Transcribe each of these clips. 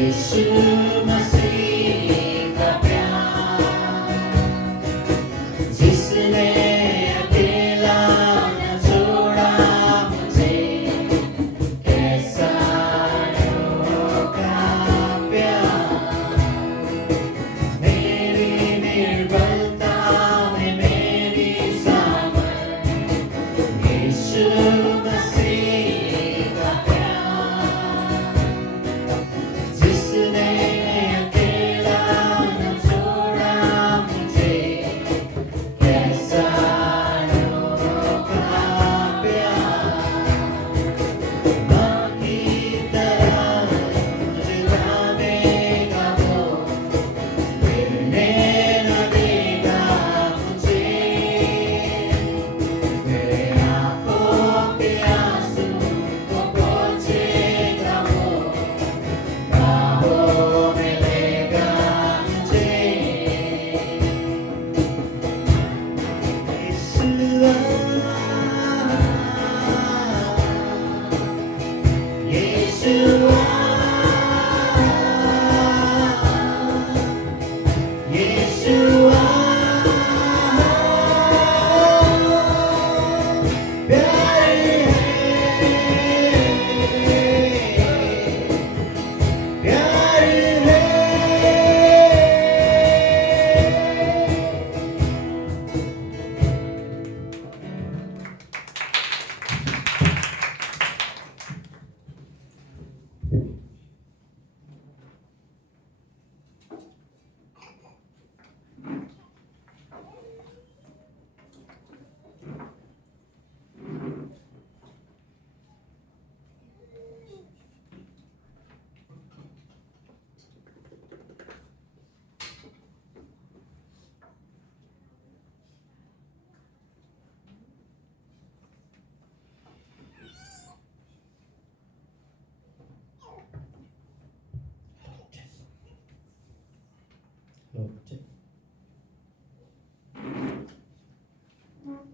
यीशु मसीह का प्यार, जिसने अकेला न छोड़ा मुझे, कैसा अनोखा प्यार। मेरी निर्बलता में मेरी सामर्थ, यीशु मसीह का प्यार, जिसने अकेला न छोड़ा मुझे, कैसा अनोखा प्यार। माँ की तरह मुझे लावेगा वो, गिरने न देगा मुझे, मेरे आँखों के आंसू को पोंछेगा वो, बाहों में लेगा मुझे। यीशुआ, यीशुआ, प्यारे है, प्यारे है।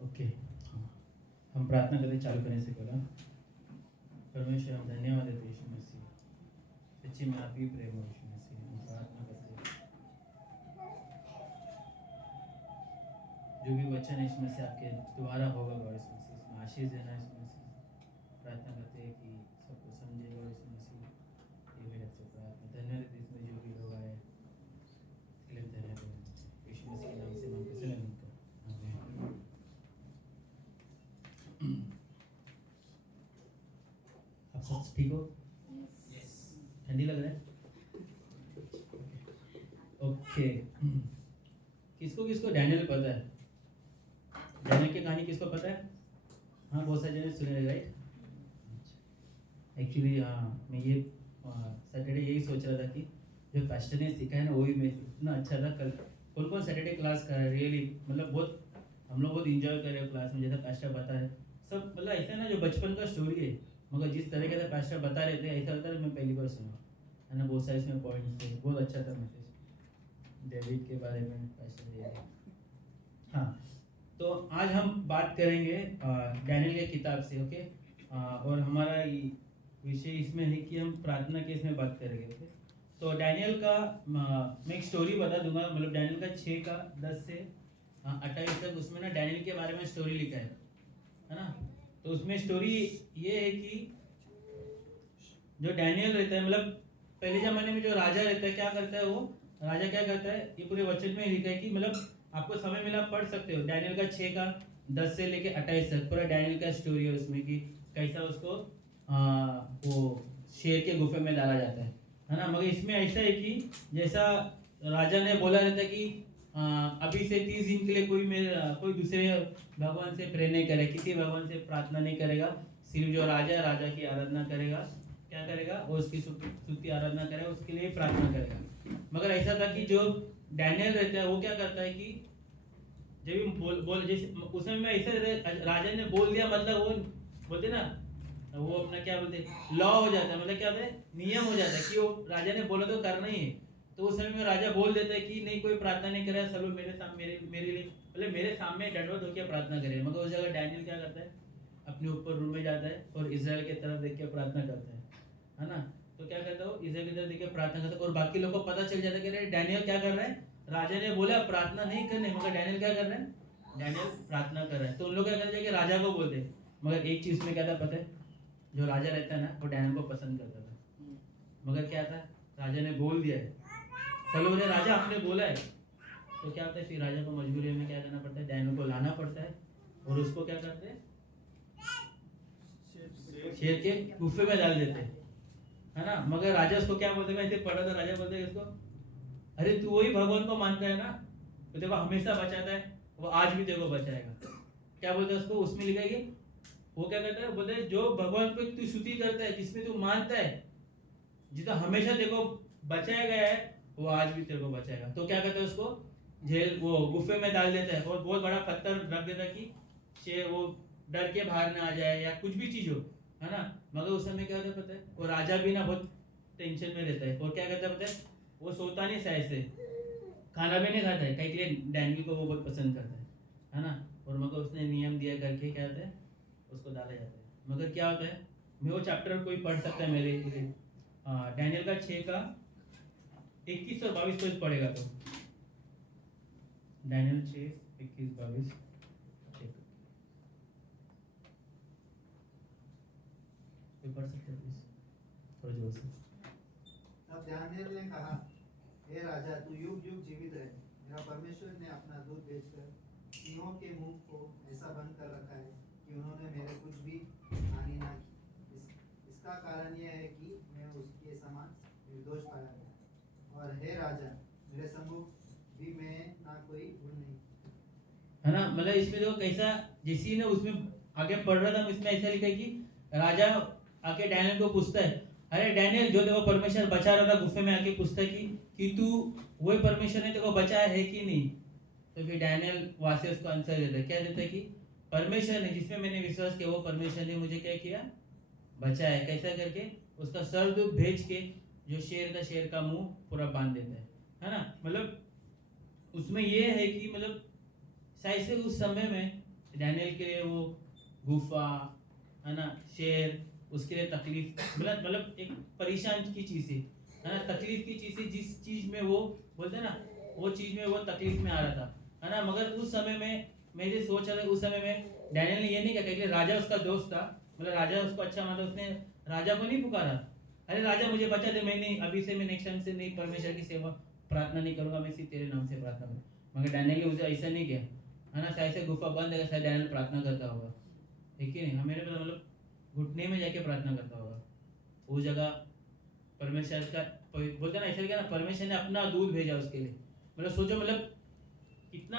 ओके, हम प्रार्थना करते चालू करने से पहले परमेश्वर हम धन्यवाद देते यीशु मसीह, सच्ची में आप ही प्रेम हो यीशु मसीह। हम प्रार्थना करते जो भी वचन यीशु मसीह आपके द्वारा होगा गॉड यीशु मसीह, उसमें आशीष देना यीशु मसीह। प्रार्थना करते हैं कि सबको समझे गॉड यीशु मसीह, ये मेरे से प्रार्थना। धन्यवाद देते इसमें जो भी लोग आए, इसके लिए धन्यवाद यीशु मसीह के नाम से मांगते हैं, आमीन। आप सब ठीक हो? ठंडी लग रहा है? ओके। किसको किसको डैनियल पता है? डैनियल की कहानी किसको पता है? हाँ, बहुत सारे जने सुने, राइट? एक्चुअली मैं ये सैटरडे यही सोच रहा था कि जो पास्टर ने सिखाया ना वही मैं इतना अच्छा था। कल कौन कौन सैटरडे क्लास कर रहा है? रियली मतलब बहुत हम लोग बहुत इंजॉय कर रहे हैं क्लास में, जैसा पास्टर बता है सब। मतलब ऐसा ना जो बचपन का स्टोरी है, मगर जिस तरीके से पास्टर बता रहे थे ऐसा लगता है मैं पहली बार सुना है ना। बहुत सारे इसमें पॉइंट्स थे, बहुत अच्छा था मैसेज डेविड के बारे में पास्टर ने। हाँ, तो आज हम बात करेंगे डैनियल के किताब से, ओके। और हमारा विषय इसमें है कि हम प्रार्थना के इसमें बात करेंगे, ओके। तो डैनियल का मैं एक स्टोरी बता दूंगा, मतलब डैनियल का 6 का 10 से 28 तक, उसमें ना डैनियल के बारे में स्टोरी लिखा है ना। तो उसमें स्टोरी ये है कि जो डैनियल रहता है, मतलब पहले ज़माने में जो राजा रहता है क्या करता है, वो राजा क्या करता है, ये पूरे वचन में लिखा है कि मतलब आपको समय मिला पढ़ सकते हो। डैनियल का 6 का 10 से लेके 28 तक पूरा डैनियल का स्टोरी है उसमें, कि कैसा उसको वो शेर के गुफे में डाला जाता है ना। मगर इसमें ऐसा है कि जैसा राजा ने बोला रहता है कि अभी से 30 दिन के लिए कोई दूसरे भगवान से प्रे नहीं करे, किसी भगवान से प्रार्थना नहीं करेगा, सिर्फ जो राजा की आराधना करेगा, क्या करेगा वो उसकी स्तुति आराधना करेगा, उसके लिए प्रार्थना करेगा। मगर ऐसा था कि जो डैनियल रहता है वो क्या करता है कि जब बोल जैसे उस समय में ऐसा रहता है, राजा ने बोल दिया मतलब वो बोलते ना, वो अपना क्या बोलते लॉ हो जाता है, मतलब क्या होता है नियम हो जाता है कि वो राजा ने बोला तो करना ही है। तो उस समय में राजा बोल देता है कि नहीं कोई प्रार्थना नहीं करे, सब लोग मेरे सामने मेरे लिए मतलब मेरे सामने दंडवत होकर प्रार्थना करे। मगर उस जगह डैनियल क्या करता है, अपने ऊपर रूम में जाता है और इजराइल की तरफ देख के प्रार्थना करता है ना। तो क्या करता है वो ईसा की तरफ देखे प्रार्थना करता और बाकी लोग को पता चल जाता कि अरे डैनियल क्या कर रहा है, राजा ने बोला प्रार्थना नहीं करने, मगर डैनियल क्या कर रहा है, डैनियल प्रार्थना कर रहा है। तो उन लोग क्या करते हैं कि राजा को बोलते, मगर एक चीज में क्या था पता है, जो राजा रहता है ना वो डैनियल को पसंद करता था, मगर क्या था, राजा ने बोल दिया है, सब लोग ने राजा आपने बोला है, तो क्या होता है फिर राजा को मजबूरी में क्या करना पड़ता है, डैनियल को लाना पड़ता है और उसको क्या करते हैं, शेर के गुफे में डाल देते हैं, है ना। मगर राजा उसको क्या बोलते हैं, मैं ऐसे पढ़ा था, राजा बोलते हैं इसको, अरे तू वही भगवान को मानता है ना, तो देखो हमेशा बचाता है, वो आज भी देखो बचाएगा। क्या बोलते हैं उसको, उसमें लिखा है कि वो क्या कहता है, बोलते हैं जो भगवान को तू स्तुति करता है, जिसमें तू मानता है, जितना हमेशा देखो बचाया गया है, वो आज भी तेरे को बचाएगा। तो क्या कहते हैं उसको, जेल वो गुफे में डाल देता है और बहुत बड़ा पत्थर रख देता है कि शेर वो डर के बाहर ना आ जाए या कुछ भी चीज हो, है ना। मगर उस समय क्या होता है पता है, वो राजा भी ना बहुत टेंशन में रहता है और क्या कहता है पता है, वो सोता नहीं सही से, खाना भी नहीं खाता है, कहीं के लिए डैनियल को वो बहुत पसंद करता है ना। और मगर उसने नियम दिया करके क्या होता है, उसको डाला जाता है। मगर क्या होता है, मैं वो चैप्टर कोई पढ़ सकता है मेरे लिए, डैनियल का 6 का 21 और 22 को पढ़ेगा तो डैनियल 6 21 22 पढ़ सकते हैं प्लीज थोड़ा जोर से। तब दानियेल ने कहा, हे राजा तू युग युग जीवित रहे, मेरा परमेश्वर ने अपना दूध भेजकर सिंहों के मुंह को ऐसा बंद कर रखा है कि उन्होंने मेरे कुछ भी हानि ना की। इसका कारण यह है कि मैं उसके समान निर्दोष पाया गया, और हे राजा मेरे सम्मुख भी मैं ना कोई भूल नहीं, है ना। मतलब इसमें देखो कैसा, जिसी ने उसमें आगे पढ़ रहा था इसमें ऐसा लिखा है कि राजा आके डैनियल को पूछता है, अरे डैनियल जो देखो परमेश्वर बचा रहा था गुफे में, आके पूछता है कि तू वही परमेश्वर ने तेको बचाया है कि नहीं। तो फिर डैनियल वहां से उसको आंसर देता है, क्या देता है कि परमेश्वर ने, जिसमें मैंने विश्वास किया, वो परमेश्वर ने मुझे क्या किया, बचाया। कैसा करके, उसका स्वर्गदूत भेज के जो शेर का मुंह पूरा बांध देता है ना। मतलब उसमें ये है कि मतलब शायद से उस समय में डैनियल के लिए वो गुफा, है ना, शेर, उसके लिए तकलीफ, मतलब एक परेशान की चीज है ना, तकलीफ की चीज है, जिस चीज में वो बोलते हैं ना, वो चीज में वो तकलीफ में आ रहा था, है ना। मगर उस समय में मैं ये सोच रहा था, उस समय में डैनियल ने ये नहीं कहा कि राजा उसका दोस्त था, मतलब राजा उसको अच्छा मानता, उसने राजा को नहीं पुकारा, अरे राजा मुझे बचा दे, मैं नहीं अभी से, मैं नेक्स्ट टाइम से नहीं परमेश्वर की सेवा प्रार्थना नहीं करूंगा, मैं सिर्फ तेरे नाम से प्रार्थना करूँ। मगर डैनियल ने उसे ऐसा नहीं किया, है ना। शायद से गुफा बंद है, शायद डैनियल प्रार्थना करता होगा, ठीक है नहीं, हमें मतलब घुटने में जाके प्रार्थना करता होगा वो जगह। परमेश्वर का बोलते ना, ऐसा क्या ना, परमेश्वर ने अपना दूध भेजा उसके लिए, मतलब सोचो, मतलब कितना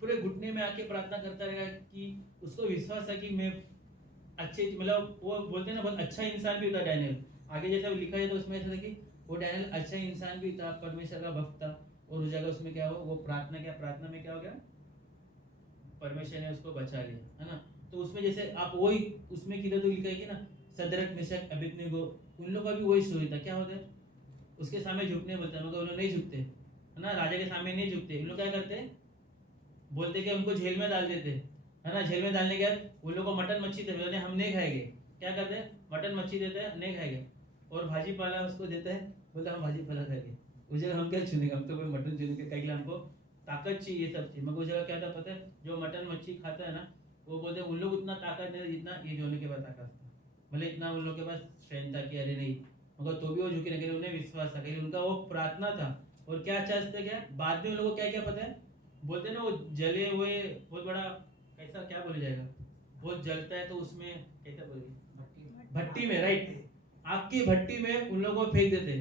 पूरे घुटने में आके प्रार्थना करता रहेगा कि उसको विश्वास है कि मैं अच्छे, मतलब वो बोलते हैं ना, बहुत अच्छा इंसान भी था डैनियल। आगे जैसा लिखा है तो उसमें ऐसा था कि वो डैनियल अच्छा इंसान भी था, परमेश्वर का भक्त था, और उस जगह उसमें क्या हो, वो प्रार्थना में क्या हो गया, परमेश्वर ने उसको बचा लिया, है ना। तो उसमें जैसे आप वही उसमें किधर तो लिखा है कि ना, सदरक मेशक अबेदनगो, उन लोगों का भी वही स्टोरी था। क्या होता है, उसके सामने झुकने बोलते हैं, मगर उन्होंने नहीं झुकते, है ना, राजा के सामने नहीं झुकते। उन लोग क्या करते हैं, बोलते कि उनको जेल में डाल देते, है ना। जेल में डालने के बाद उन लोग को मटन मच्छी देते, बोलते हम नहीं खाएंगे। क्या करते हैं, मटन मच्छी देते हैं, नहीं खाएंगे, और भाजी पाला उसको देते हैं, बोलते हम भाजी पाला खाएंगे। उस जगह हम क्या चुनेंगे, हम तो कोई मटन चुनेंगे, कहीं हमको ताकत चाहिए, सब चीज। मगर उस जगह क्या था पता है, जो मटन मच्छी खाता है ना, वो बोलते हैं उन लोग उतना ताकत नहीं, जितना ये जोने के पास ताकत था, मतलब इतना उन लोग के पास स्ट्रेंथ था कि अरे नहीं, मगर तो भी वो झुके नहीं, उन्हें विश्वास था कि उनका वो प्रार्थना था। और क्या चाहते क्या, बाद में उन लोगों को क्या क्या पता है, बोलते हैं ना, वो जले हुए बहुत बड़ा, कैसा क्या बोला जाएगा, बहुत जलता है तो उसमें कैसा बोलेंगे, भट्टी में, राइट, आग की भट्टी में उन लोगों को फेंक देते,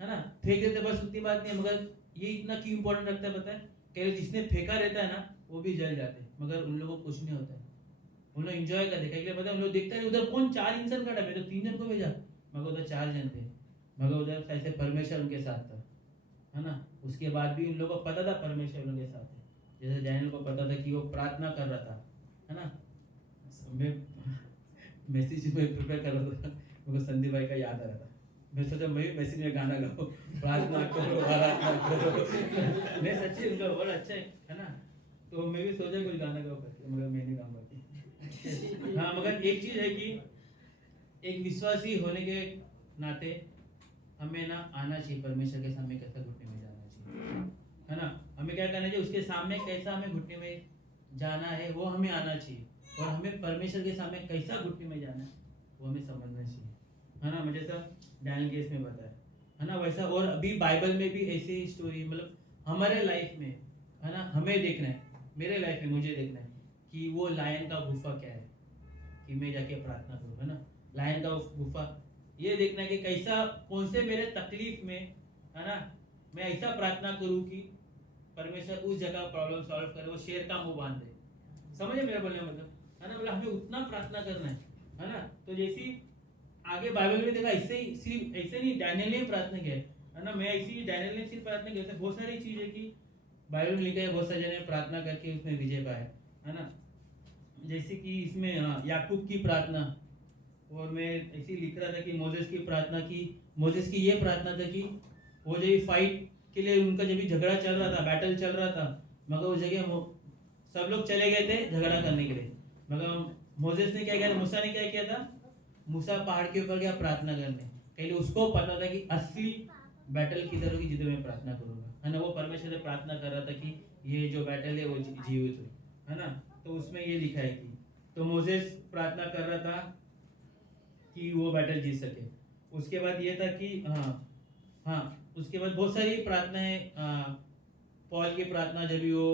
है ना, फेंक देते, बस उतनी बात नहीं है। मगर ये इतना क्यों इंपॉर्टेंट रखता है पता है, कि जिसने फेंका रहता है ना, वो भी जल जाते, मगर उन लोगों को कुछ नहीं होता है, उन लोग एंजॉय करते। क्या पता है, उन लोग देखते हैं उधर कौन 4 इंसान खड़ा, मैं तो 3 जन को भेजा, मगर उधर 4 जन थे, मगर उधर ऐसे परमेश्वर उनके साथ था, है ना। उसके बाद भी उन लोगों को पता था परमेश्वर उनके साथ है, जैसे डैनियल को पता था कि वो प्रार्थना कर रहा था, है ना। मैं मैसेज में प्रिपेयर कर रहा था, मुझे संदीप भाई का याद आ रहा था, मैं सोचा मैं भी मैसेज में गाना गाऊं, प्रार्थना करो आराधना करो, नहीं सच्ची उनका बहुत अच्छा है ना। तो मैं भी सोचा कुछ गाना गाऊं करके, मगर मैं नहीं गाऊंगा। हाँ, मगर एक चीज है कि एक विश्वासी होने के नाते हमें ना आना चाहिए परमेश्वर के सामने कैसा घुटने में जाना चाहिए, है ना। हमें क्या करना चाहिए, उसके सामने कैसा हमें घुटने में जाना है वो हमें आना चाहिए, और हमें परमेश्वर के सामने कैसा घुटने में जाना है वो हमें समझना चाहिए, है ना। मुझे जैसा डैनियल केस में बताया, है ना, वैसा और अभी बाइबल में भी ऐसी स्टोरी, मतलब हमारे लाइफ में, है ना, हमें देखना है, मेरे लाइफ में मुझे देखना है कि वो लायन का गुफा क्या है, कि मैं जाके प्रार्थना करूँ, है ना। लायन का गुफा ये देखना है कि कैसा, कौन से मेरे तकलीफ में, है ना, मैं ऐसा प्रार्थना करूँ कि परमेश्वर उस जगह प्रॉब्लम सॉल्व करे, वो शेर का मुंह बांध दे। समझे मेरा बोलने का मतलब, है ना। मतलब हमें उतना प्रार्थना करना है ना। तो जैसी आगे बाइबल में देखा, ऐसे ही सिर्फ ऐसे नहीं डैनियल ने प्रार्थना किया है ना। मैं ऐसी डैनियल ने सिर्फ प्रार्थना किया, बहुत सारी चीज है कि बाइबल में लिखा है, बहुत सारे जने प्रार्थना करके उसमें विजय पाया, है ना। जैसे कि इसमें याकूब की प्रार्थना, और मैं ऐसे लिख रहा था कि मोजेस की प्रार्थना की, मोजेस की ये प्रार्थना था कि वो जब फाइट के लिए उनका जब भी झगड़ा चल रहा था, बैटल चल रहा था, मगर उस जगह सब लोग चले गए थे झगड़ा करने के लिए, मगर मोजेस ने क्या किया था, मूसा ने क्या किया था, मूसा पहाड़ के ऊपर गया प्रार्थना करने, पहले उसको पता था कि असली बैटल किधर होगी जिधर मैं प्रार्थना करूंगा, है ना। वो परमेश्वर से प्रार्थना कर रहा था कि ये जो बैटल है वो जीवित हो, है ना। तो उसमें ये लिखा है कि तो मोजेस प्रार्थना कर रहा था कि वो बैटल जीत सके। उसके बाद ये था कि हाँ उसके बाद बहुत सारी प्रार्थनाएं, पॉल की प्रार्थना जब भी वो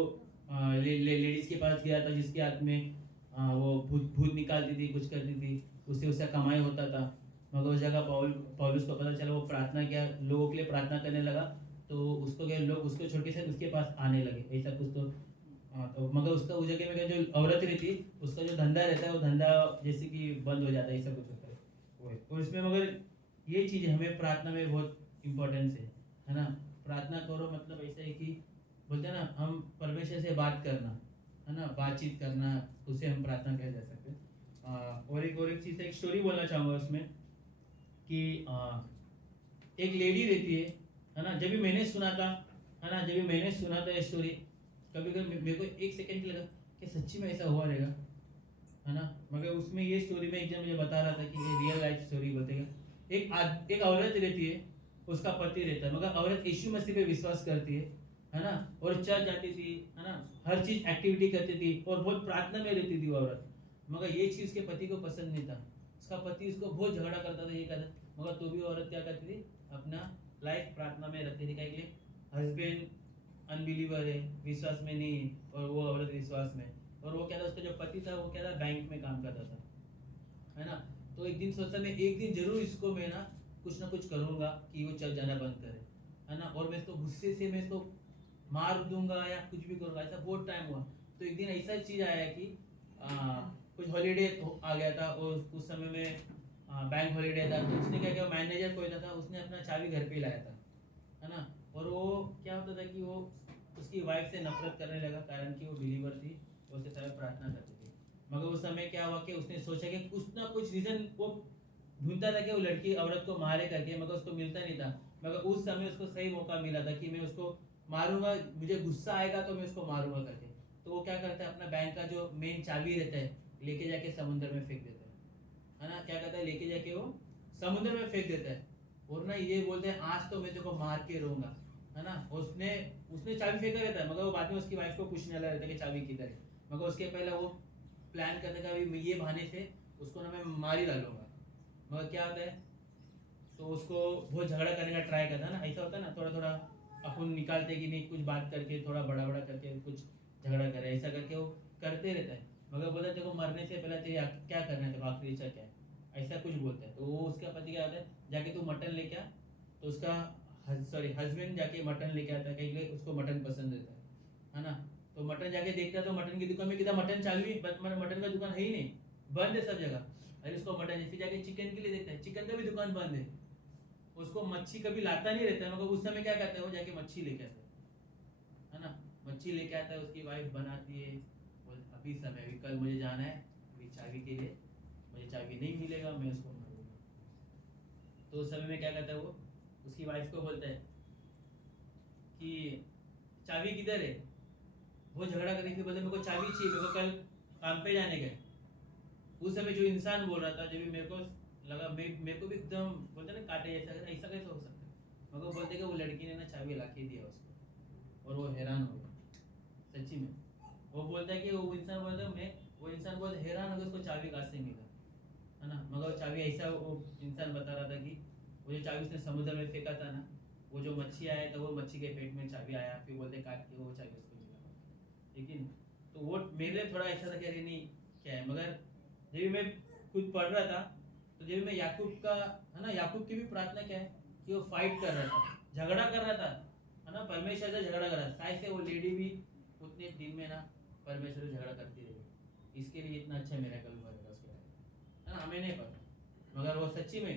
लेडीज के पास गया था जिसके हाथ में वो भूत भूत निकालती थी, कुछ करती थी, उससे उसका कमाई होता था, मगर उस जगह पौलुस को पता चला, वो प्रार्थना किया, लोगों के लिए प्रार्थना करने लगा, तो उसको क्या, लोग उसको छोड़ के से उसके पास आने लगे, ऐसा कुछ तो। तो मगर उसका उस जगह में क्या, जो औरत रहती है उसका जो धंधा रहता है वो धंधा जैसे कि बंद हो जाता है, ऐसा कुछ होता है वो है। और इसमें मगर ये चीज़ हमें प्रार्थना में बहुत इम्पोर्टेंस है ना। प्रार्थना करो मतलब ऐसा है कि बोलते हैं ना, हम परमेश्वर से बात करना, है ना, बातचीत करना, उसे हम प्रार्थना कह जा सकते हैं। और एक चीज़, एक स्टोरी बोलना चाहूँगा उसमें कि एक लेडी रहती है ना। जब भी मैंने सुना था, है ना, जब भी मैंने सुना था ये स्टोरी, कभी कभी मेरे को एक सेकंड के लगा कि सच्ची में ऐसा हुआ रहेगा, है ना। मगर उसमें ये स्टोरी में एक जन मुझे बता रहा था कि ये रियल लाइफ स्टोरी बोलते हैं। एक औरत रहती है, उसका पति रहता है, मगर औरत यीशु मसीह पे विश्वास करती है ना, और चर्च जाती थी, है ना, हर चीज एक्टिविटी करती थी और बहुत प्रार्थना में रहती थी वो औरत। मगर ये चीज उसके पति को पसंद नहीं था, उसका पति उसको बहुत झगड़ा करता था, ये करता, मगर तो भी औरत क्या करती थी, अपना लाइफ प्रार्थना में रखती थी। क्या के लिए, हस्बैंड अनबिलीवर है, विश्वास में नहीं है, और वो औरत विश्वास में। और वो क्या था, उसका जो पति था वो क्या था, बैंक में काम करता था, है ना। तो एक दिन सोचता मैं एक दिन जरूर इसको मैं ना कुछ करूंगा कि वो चल जाना बंद करे, है ना, और मैं इसको गुस्से से मैं इसको मार दूंगा या कुछ भी करूंगा। ऐसा बहुत टाइम हुआ, तो एक दिन ऐसा चीज आया कि कुछ हॉलीडे आ गया था, और उस समय में बैंक हॉलीडे था, तो उसने क्या किया, मैनेजर कोई था, उसने अपना चाबी घर पे लाया था, है ना। और वो क्या होता था कि वो उसकी वाइफ से नफरत करने लगा, कारण कि वो बिलीवर थी, वो उसके साथ प्रार्थना करती थी। मगर उस समय क्या हुआ कि उसने सोचा कि कुछ ना कुछ रीजन वो ढूंढता था कि वो लड़की औरत को मारे करके, मगर उसको मिलता नहीं था। मगर उस समय उसको सही मौका मिला था कि मैं उसको मारूंगा, मुझे गुस्सा आएगा तो मैं उसको मारूंगा करके। तो वो क्या करता है, अपना बैंक का जो मेन चाबी रहता है लेके जाके समुद्र में फेंक देता है ना। क्या करता है, लेके जाके वो समुद्र में फेंक देता है, और ना ये बोलते हैं आज तो मैं तेरे को मार के रहूंगा, है ना। उसने उसने चाबी फेंका रहता है, मगर वो बाद में उसकी वाइफ को पूछने लगा रहता है कि चाबी किधर है। मगर उसके पहले वो प्लान करने का भी, ये बहाने से उसको ना मैं मार ही डालूंगा। मगर क्या होता है, तो उसको बहुत झगड़ा करने का ट्राई करता है ना, ऐसा होता है ना, थोड़ा थोड़ा अपन निकालते कि नहीं, कुछ बात करके थोड़ा बड़ा बड़ा करके कुछ झगड़ा करे, ऐसा करके वो करते रहता है। मगर बोलता है देखो, मरने से पहले तेरी क्या करना है, तेरा आखिरी इच्छा क्या है, ऐसा कुछ बोलता है। तो वो उसका पति क्या होता है, जाके तू मटन लेके आ, तो उसका हस्बैंड जाके मटन लेके आता है, कहीं उसको मटन पसंद रहता है ना। तो मटन जाके देखता है तो मटन की दुकान में कितना मटन चालू है, मटन का दुकान है ही नहीं, बंद है सब जगह। अरे उसको मटन, जैसे जाके चिकन के लिए देखता है, चिकन का भी दुकान बंद है। उसको मच्छी कभी लाता नहीं रहता है, मगर उस समय क्या करता है, वो जाके मच्छी लेके आता है ना। मच्छी लेके आता है, उसकी वाइफ बनाती है, बोल अभी समय, अभी कल मुझे जाना है, अभी चाबी के लिए, मुझे चाबी नहीं मिलेगा, मैं उसको मारूंगा। तो उस समय में क्या करता है, वो उसकी वाइफ को बोलता है कि चाबी किधर है। वो झगड़ा करने के बोलते मेरे को चाबी चाहिए, मेरे को कल काम पे जाने का है। उस समय जो इंसान बोल रहा था, जब भी मेरे को लगा, मेरे को भी एकदम बोलते ना काटे, ऐसा ऐसा कैसे हो सकता है। मगर बोलते कि वो लड़की ने ना चाबी ला के दिया उसको और वो हैरान हो गया सच्ची में। वो बोलता है कि वो इंसान बोलता है वो इंसान बहुत हैरान हो गया उसको चाबी कहाँ से मिला, है ना। मगर वो चाबी ऐसा वो इंसान बता रहा था कि वो जो चाबी उसने समुद्र में फेंका था ना, वो जो मच्छी आया था वो मच्छी के पेट में चाबी आया, फिर बोलते काट के वो चाबी उसको मिला, लेकिन तो वो मेरे लिए थोड़ा ऐसा था कि अरे नहीं क्या है। मगर जब भी मैं खुद पढ़ रहा था तो जब भी मैं याकूब का, है ना, याकूब की भी प्रार्थना क्या है कि वो फाइट कर रहा था, झगड़ा कर रहा था, है ना, परमेश्वर से झगड़ा कर रहा था। शायद से वो लेडी भी उतने दिन में ना परमेश्वर से झगड़ा करती रही, इसके लिए इतना अच्छा मिरेकल हुआ रहेगा उसके लिए, है ना, हमें नहीं पता। मगर वो सच्ची में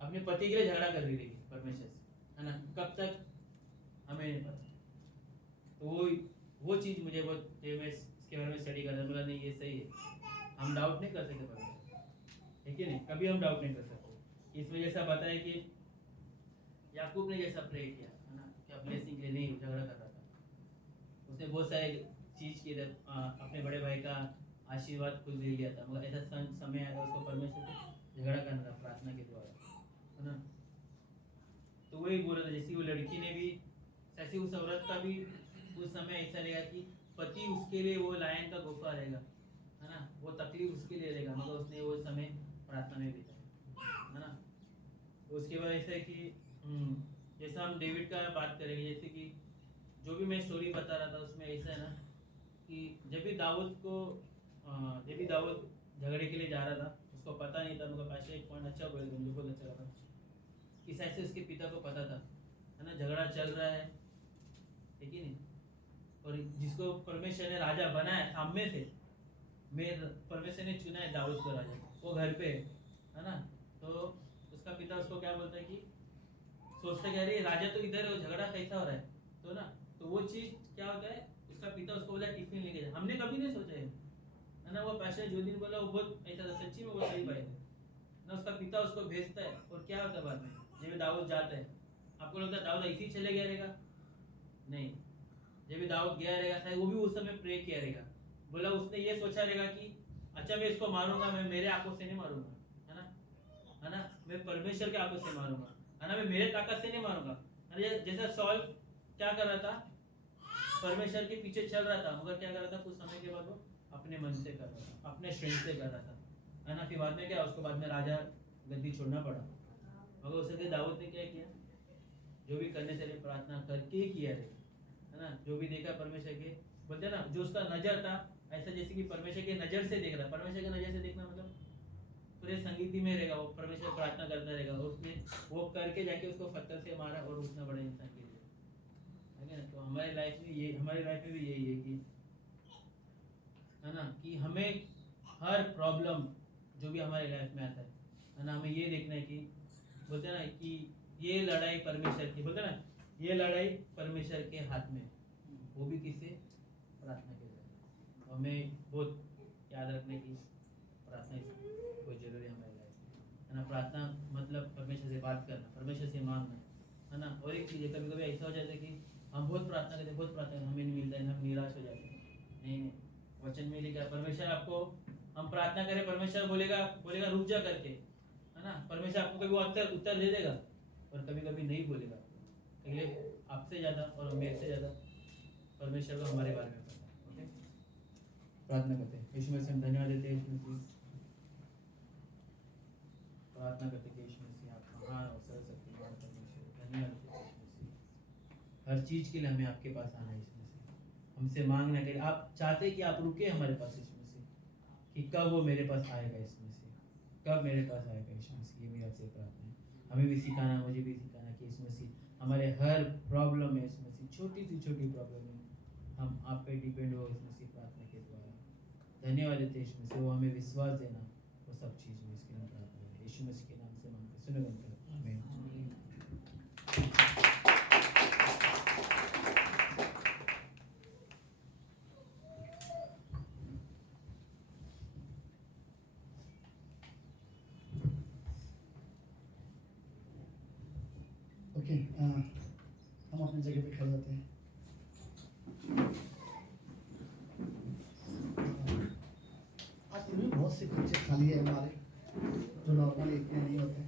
अपने पति के लिए झगड़ा कर रही थी परमेश्वर से, है ना, कब तक हमें नहीं पता। तो वो चीज़ मुझे बहुत, जब मैं इसके बारे में स्टडी कर रहा बोला नहीं ये सही है, हम डाउट नहीं कर सकते परमेश्वर, है कि नहीं, कभी हम डाउट नहीं कर सकते। इस वजह से बताया कि याकूब ने जैसा प्रे किया, है ना, कि ब्लेसिंग के लिए नहीं झगड़ा कर रहा था, उसने बहुत सारे चीज़ की अपने बड़े भाई का आशीर्वाद खुद ले लिया था, मगर ऐसा समय आया था उसको परमेश्वर से झगड़ा करना था प्रार्थना के द्वारा, है ना। तो वही बोल रहा था जैसे वो लड़की ने भी, ऐसे उस औरत का भी उस समय ऐसा रहेगा कि पति उसके लिए वो लायन का गुफा रहेगा, है ना, वो तकलीफ उसके लिए रहेगा, मगर उसने वो समय प्रार्थना में बिताया, है ना। उसके बाद ऐसा है कि जैसा हम डेविड का बात करेंगे, जैसे कि जो भी मैं स्टोरी बता रहा था उसमें ऐसा है ना कि जब भी दाऊद झगड़े के लिए जा रहा था, उसको पता नहीं था, मगर पाशा एक पॉइंट अच्छा बोले मुझे बहुत अच्छा लगा कि ऐसे उसके पिता को पता था, है ना, झगड़ा चल रहा है कि नहीं, और जिसको परमेश्वर ने राजा बनाया सामने से, परमेश्वर ने चुना है दाऊद को राजा, वो घर पे है ना। तो उसका पिता उसको क्या बोलता है कि सोचता है कि अरे राजा तो इधर है, झगड़ा कैसा हो रहा है, तो ना तो वो चीज़ क्या होता है, उसका पिता उसको बोला टिफिन लेके जा, हमने कभी नहीं सोचा है ना। वो पैसे जो दिन बोला वो बहुत ऐसा था, सच्ची में वो सही बात है ना। उसका पिता उसको भेजता है और क्या होता है बाद में जब दाऊद जाता है, आपको लगता है दाऊद ऐसे ही चले गया रहेगा? नहीं, जब दाऊद गया रहेगा शायद वो भी उस समय प्रे किया रहेगा, बोला उसने ये सोचा रहेगा कि अच्छा मैं इसको मारूंगा, मैं मेरे आंखों से नहीं मारूंगा, है ना, मैं परमेश्वर के आंखों से मारूंगा, है ना, मैं मेरे ताकत से नहीं मारूंगा। अरे जैसा सॉल क्या कर रहा था, परमेश्वर के पीछे चल रहा था, मगर क्या कर रहा था कुछ समय के बाद वो अपने मन से कर रहा था, अपने स्ट्रेंथ से कर रहा था, है ना। फिर बाद में क्या, उसको बाद में राजा गद्दी छोड़ना पड़ा, मगर उसके दाऊद ने क्या किया, जो भी करने से प्रार्थना करके ही किया है ना। जो भी देखा परमेश्वर के, बोलते ना जो उसका नजर था ऐसा, जैसे कि परमेश्वर के नजर से देख रहा, परमेश्वर के नजर से देखना मतलब पूरे संगीत में रहेगा, वो परमेश्वर प्रार्थना करता रहेगा, और उसने वो करके जाके उसको पत्थर से मारा और उतना बड़े इंसान के लिए, है ना। तो हमारे लाइफ में भी यही है कि, है ना, कि हमें हर प्रॉब्लम जो भी हमारे लाइफ में आता है ना, हमें ये देखना है कि बोलते हैं ना कि ये लड़ाई परमेश्वर की, बोलते हैं ना ये लड़ाई परमेश्वर के हाथ में, वो भी किससे, प्रार्थना के द्वारा। तो हमें बहुत याद रखने की प्रार्थना बहुत जरूरी है हमारे लाइफ में, है ना। प्रार्थना मतलब परमेश्वर से बात करना, परमेश्वर से मांगना, है ना। और एक चीज़ है, कभी कभी ऐसा हो जाता है कि हम बहुत प्रार्थना करते हैं, बहुत प्रार्थना हमें नहीं मिलता है, हम निराश हो जाते हैं। नहीं, वचन में लिखा परमेश्वर आपको, हम प्रार्थना करें परमेश्वर बोलेगा रुक जा करके, है ना। परमेश्वर आपको कभी उत्तर दे देगा और कभी कभी नहीं बोलेगा, इसलिए आपसे ज़्यादा और मेरे से ज़्यादा परमेश्वर को हमारे बारे में पता है। ओके, प्रार्थना करते हैं। यीशु मसीह हम धन्यवाद देते हैं, प्रार्थना करते हैं कि यीशु मसीह आप महान और सर्वशक्तिमान परमेश्वर, धन्यवाद देते हैं यीशु मसीह। हर चीज़ के लिए हमें आपके पास आना है यीशु मसीह, हमसे मांगना करें, आप चाहते हैं कि आप रुके हमारे पास यीशु मसीह, कि कब वो मेरे पास आएगा यीशु मसीह, कब मेरे पास आएगा यीशु मसीह। ये मेरी आपसे प्रार्थना है, हमें भी सिखाना, मुझे भी सिखाना कि यीशु मसीह हमारे हर प्रॉब्लम में, यीशु मसीह छोटी से छोटी प्रॉब्लम में हम आप पे डिपेंड हो यीशु मसीह, प्रार्थना के द्वारा। धन्यवाद देते हैं यीशु मसीह, वो हमें विश्वास देना वो सब चीज़ में, इसके लिए प्रार्थना है यीशु मसीह के नाम से मांगते सुनो बनकर आमीन। ओके, हम अपनी जगह पे खड़े होते हैं। आज दिन में बहुत से कुर्सी खाली है हमारे, जो नॉर्मली इतने नहीं होते।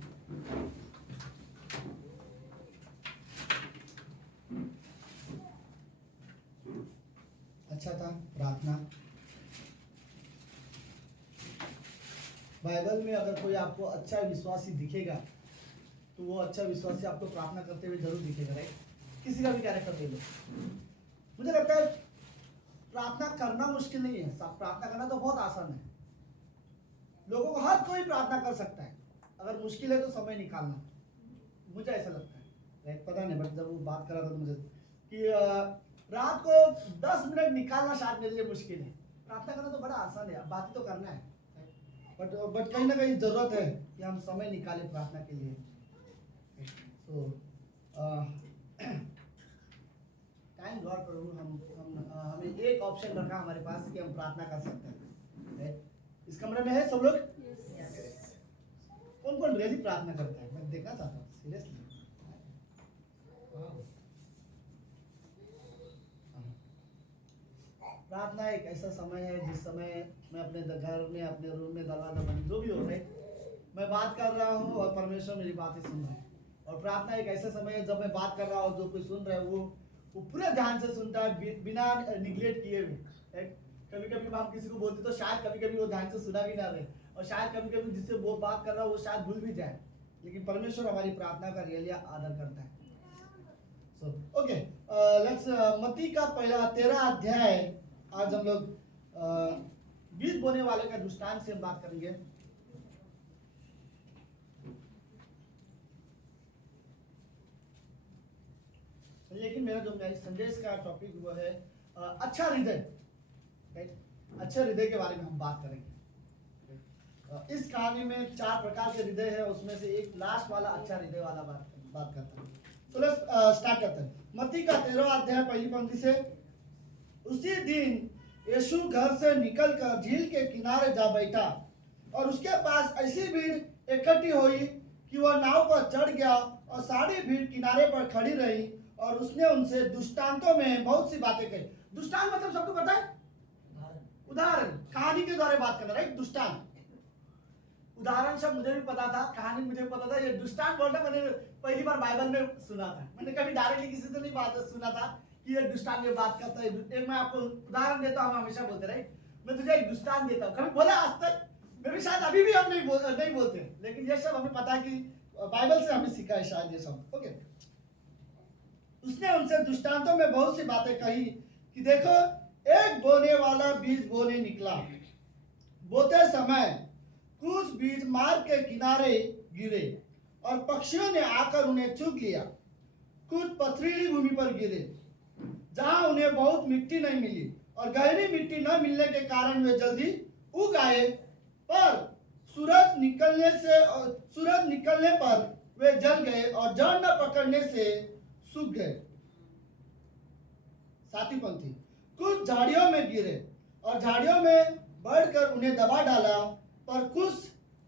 था प्रार्थना। बाइबल में अगर कोई आपको अच्छा विश्वासी दिखेगा तो वो अच्छा विश्वासी आपको प्रार्थना करते हुए जरूर दिखेगा, राइट? किसी का भी कैरेक्टर ले लो। मुझे लगता है प्रार्थना करना मुश्किल नहीं है, प्रार्थना करना तो बहुत आसान है। लोगों को हर कोई प्रार्थना कर सकता है, अगर मुश्किल है तो समय निकालना, मुझे ऐसा लगता है, राइट? पता नहीं, बट जब वो बात कर रहा था तो मुझे कि रात को 10 मिनट निकालना शायद मेरे लिए मुश्किल है। प्रार्थना करना तो बड़ा आसान है, बात तो करना है, बट कहीं ना कहीं जरूरत है कि हम समय निकालें प्रार्थना के लिए। सो थैंक गॉड प्रभु, हमें एक ऑप्शन रखा हमारे पास कि हम प्रार्थना कर सकते हैं, राइट? इस कमरे में है सब लोग? कौन कौन रियली प्रार्थना करता है? मैं देखना चाहता हूँ सीरियसली। प्रार्थना एक ऐसा समय है जिस समय मैं अपने घर में, अपने रूम में, दरवाजा बंद जो भी हो, राइट, मैं बात कर रहा हूँ और परमेश्वर मेरी बातें सुन रहा है। और प्रार्थना एक ऐसा समय है जब मैं बात कर रहा हूँ, जो कोई सुन रहा है वो पूरे ध्यान से सुनता है, बिना निगलेक्ट किए हुए, राइट? कभी कभी हम किसी को बोलते तो शायद कभी कभी वो ध्यान से सुना भी ना रहे, और शायद कभी कभी जिससे वो बात कर रहा है वो शायद भूल भी जाए, लेकिन परमेश्वर हमारी प्रार्थना का रियली आदर करता है। सो ओके, लेट्स मत्ती का पहला 13 अध्याय, आज हम लोग बीज बोने वाले का दृष्टांत से हम बात करेंगे। लेकिन मेरा जो संदेश का टॉपिक वो है अच्छा हृदय, राइट? अच्छे हृदय के बारे में हम बात करेंगे। इस कहानी में 4 प्रकार के हृदय है, उसमें से एक लास्ट वाला अच्छा हृदय वाला बात करते हैं। तो लेट्स स्टार्ट करते हैं। मत्ती का 13 अध्याय पहली पंक्ति से। उसी दिन यीशु घर से निकलकर झील के किनारे जा बैठा, और उसके पास ऐसी भीड़ इकट्ठी हुई कि वह नाव पर चढ़ गया, और सारी भीड़ किनारे पर खड़ी रही, और उसने उनसे दृष्टांतों में बहुत सी बातें कही। दृष्टांत मतलब सबको पता है? उदाहरण, कहानी के द्वारा बात करना, राइट? दृष्टांत, उदाहरण सब मुझे भी पता था, कहानी मुझे भी पता था। ये दृष्टांत वर्ड मैंने पहली बार बाइबल में सुना था। मैंने कभी डायरेक्टली किसी से नहीं बात सुना था कि ये दृष्टांत में बात करता है। एक मैं आपको उदाहरण देता हूँ, हम हमेशा बोलते, राइट? मैं तुझे एक दृष्टांत देता हूँ, कभी बोला आज तक? मैं भी शायद अभी भी हम नहीं बोलते, लेकिन ये सब हमें पता है कि बाइबल से हमें सीखा है शायद ये सब। ओके, उसने उनसे दृष्टांतों में बहुत सी बातें कही कि देखो, एक बोने वाला बीज बोने निकला। बोते समय कुछ बीज मार्ग के किनारे गिरे, और पक्षियों ने आकर उन्हें चुग लिया। कुछ पथरीली भूमि पर गिरे, जहां उन्हें बहुत मिट्टी नहीं मिली, और गहरी मिट्टी न मिलने के कारण वे जल्दी उग आए, पर सूरज निकलने पर वे जल गए, और जड़ न पकड़ने से सूख गए। सातवीं पंक्ति, कुछ झाड़ियों में गिरे, और झाड़ियों में बढ़कर उन्हें दबा डाला, पर कुछ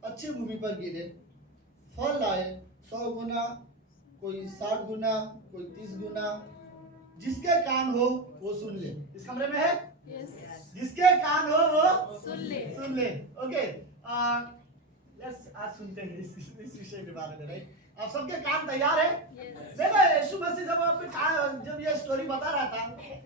अच्छी भूमि पर गिरे, फल लाए 100 गुना, कोई 60 गुना, कोई 30 गुना। जिसके कान हो वो सुन ले। इस कमरे में है? जिसके कान हो वो सुन ले। ओके, लेट्स आज सुनते हैं इस विषय के बारे में, राइट? आप सबके कान तैयार है? देखो, यीशु मसीह जब ये स्टोरी बता रहा था,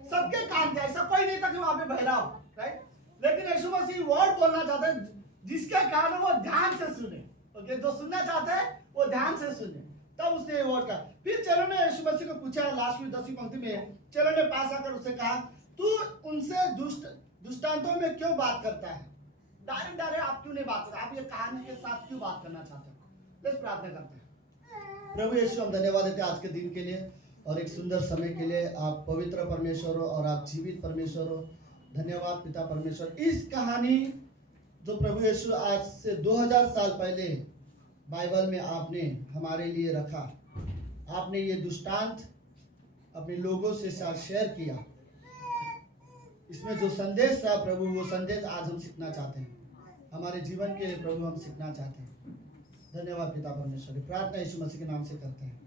सबके कान थे, ऐसा कोई नहीं था कि वहां पे बहरा हो, राइट? लेकिन यीशु मसीह वर्ड बोलना चाहते हैं, जिसके कान हो वो ध्यान से सुने। ओके, जो सुनना चाहते हैं वो ध्यान से सुने। तब उसने ये वर्ड कहा। फिर चेलों ने यीशु मसीह को पूछा, लास्ट में 10वीं पंक्ति में चेलों ने पास आकर उससे कहा, तू उनसे दृष्टांतों में क्यों बात करता है? डायरेक्ट आप क्यों नहीं बात करते? आप ये कहानी के साथ क्यों बात करना चाहते हो? लेट्स प्रार्थना करते हैं। प्रभु यीशु, हम धन्यवाद देते हैं आज के दिन के लिए और एक सुंदर समय के लिए। आप पवित्र परमेश्वर हो और आप जीवित परमेश्वर हो। धन्यवाद पिता परमेश्वर। इस कहानी जो प्रभु यीशु आज से 2000 साल पहले बाइबल में आपने हमारे लिए रखा, आपने ये दृष्टांत अपने लोगों से साथ शेयर किया। इसमें जो संदेश था प्रभु, वो संदेश आज हम सीखना चाहते हैं। हमारे जीवन के लिए प्रभु हम सीखना चाहते हैं। धन्यवाद पिता परमेश्वर। प्रार्थना यीशु मसीह के नाम से करते हैं,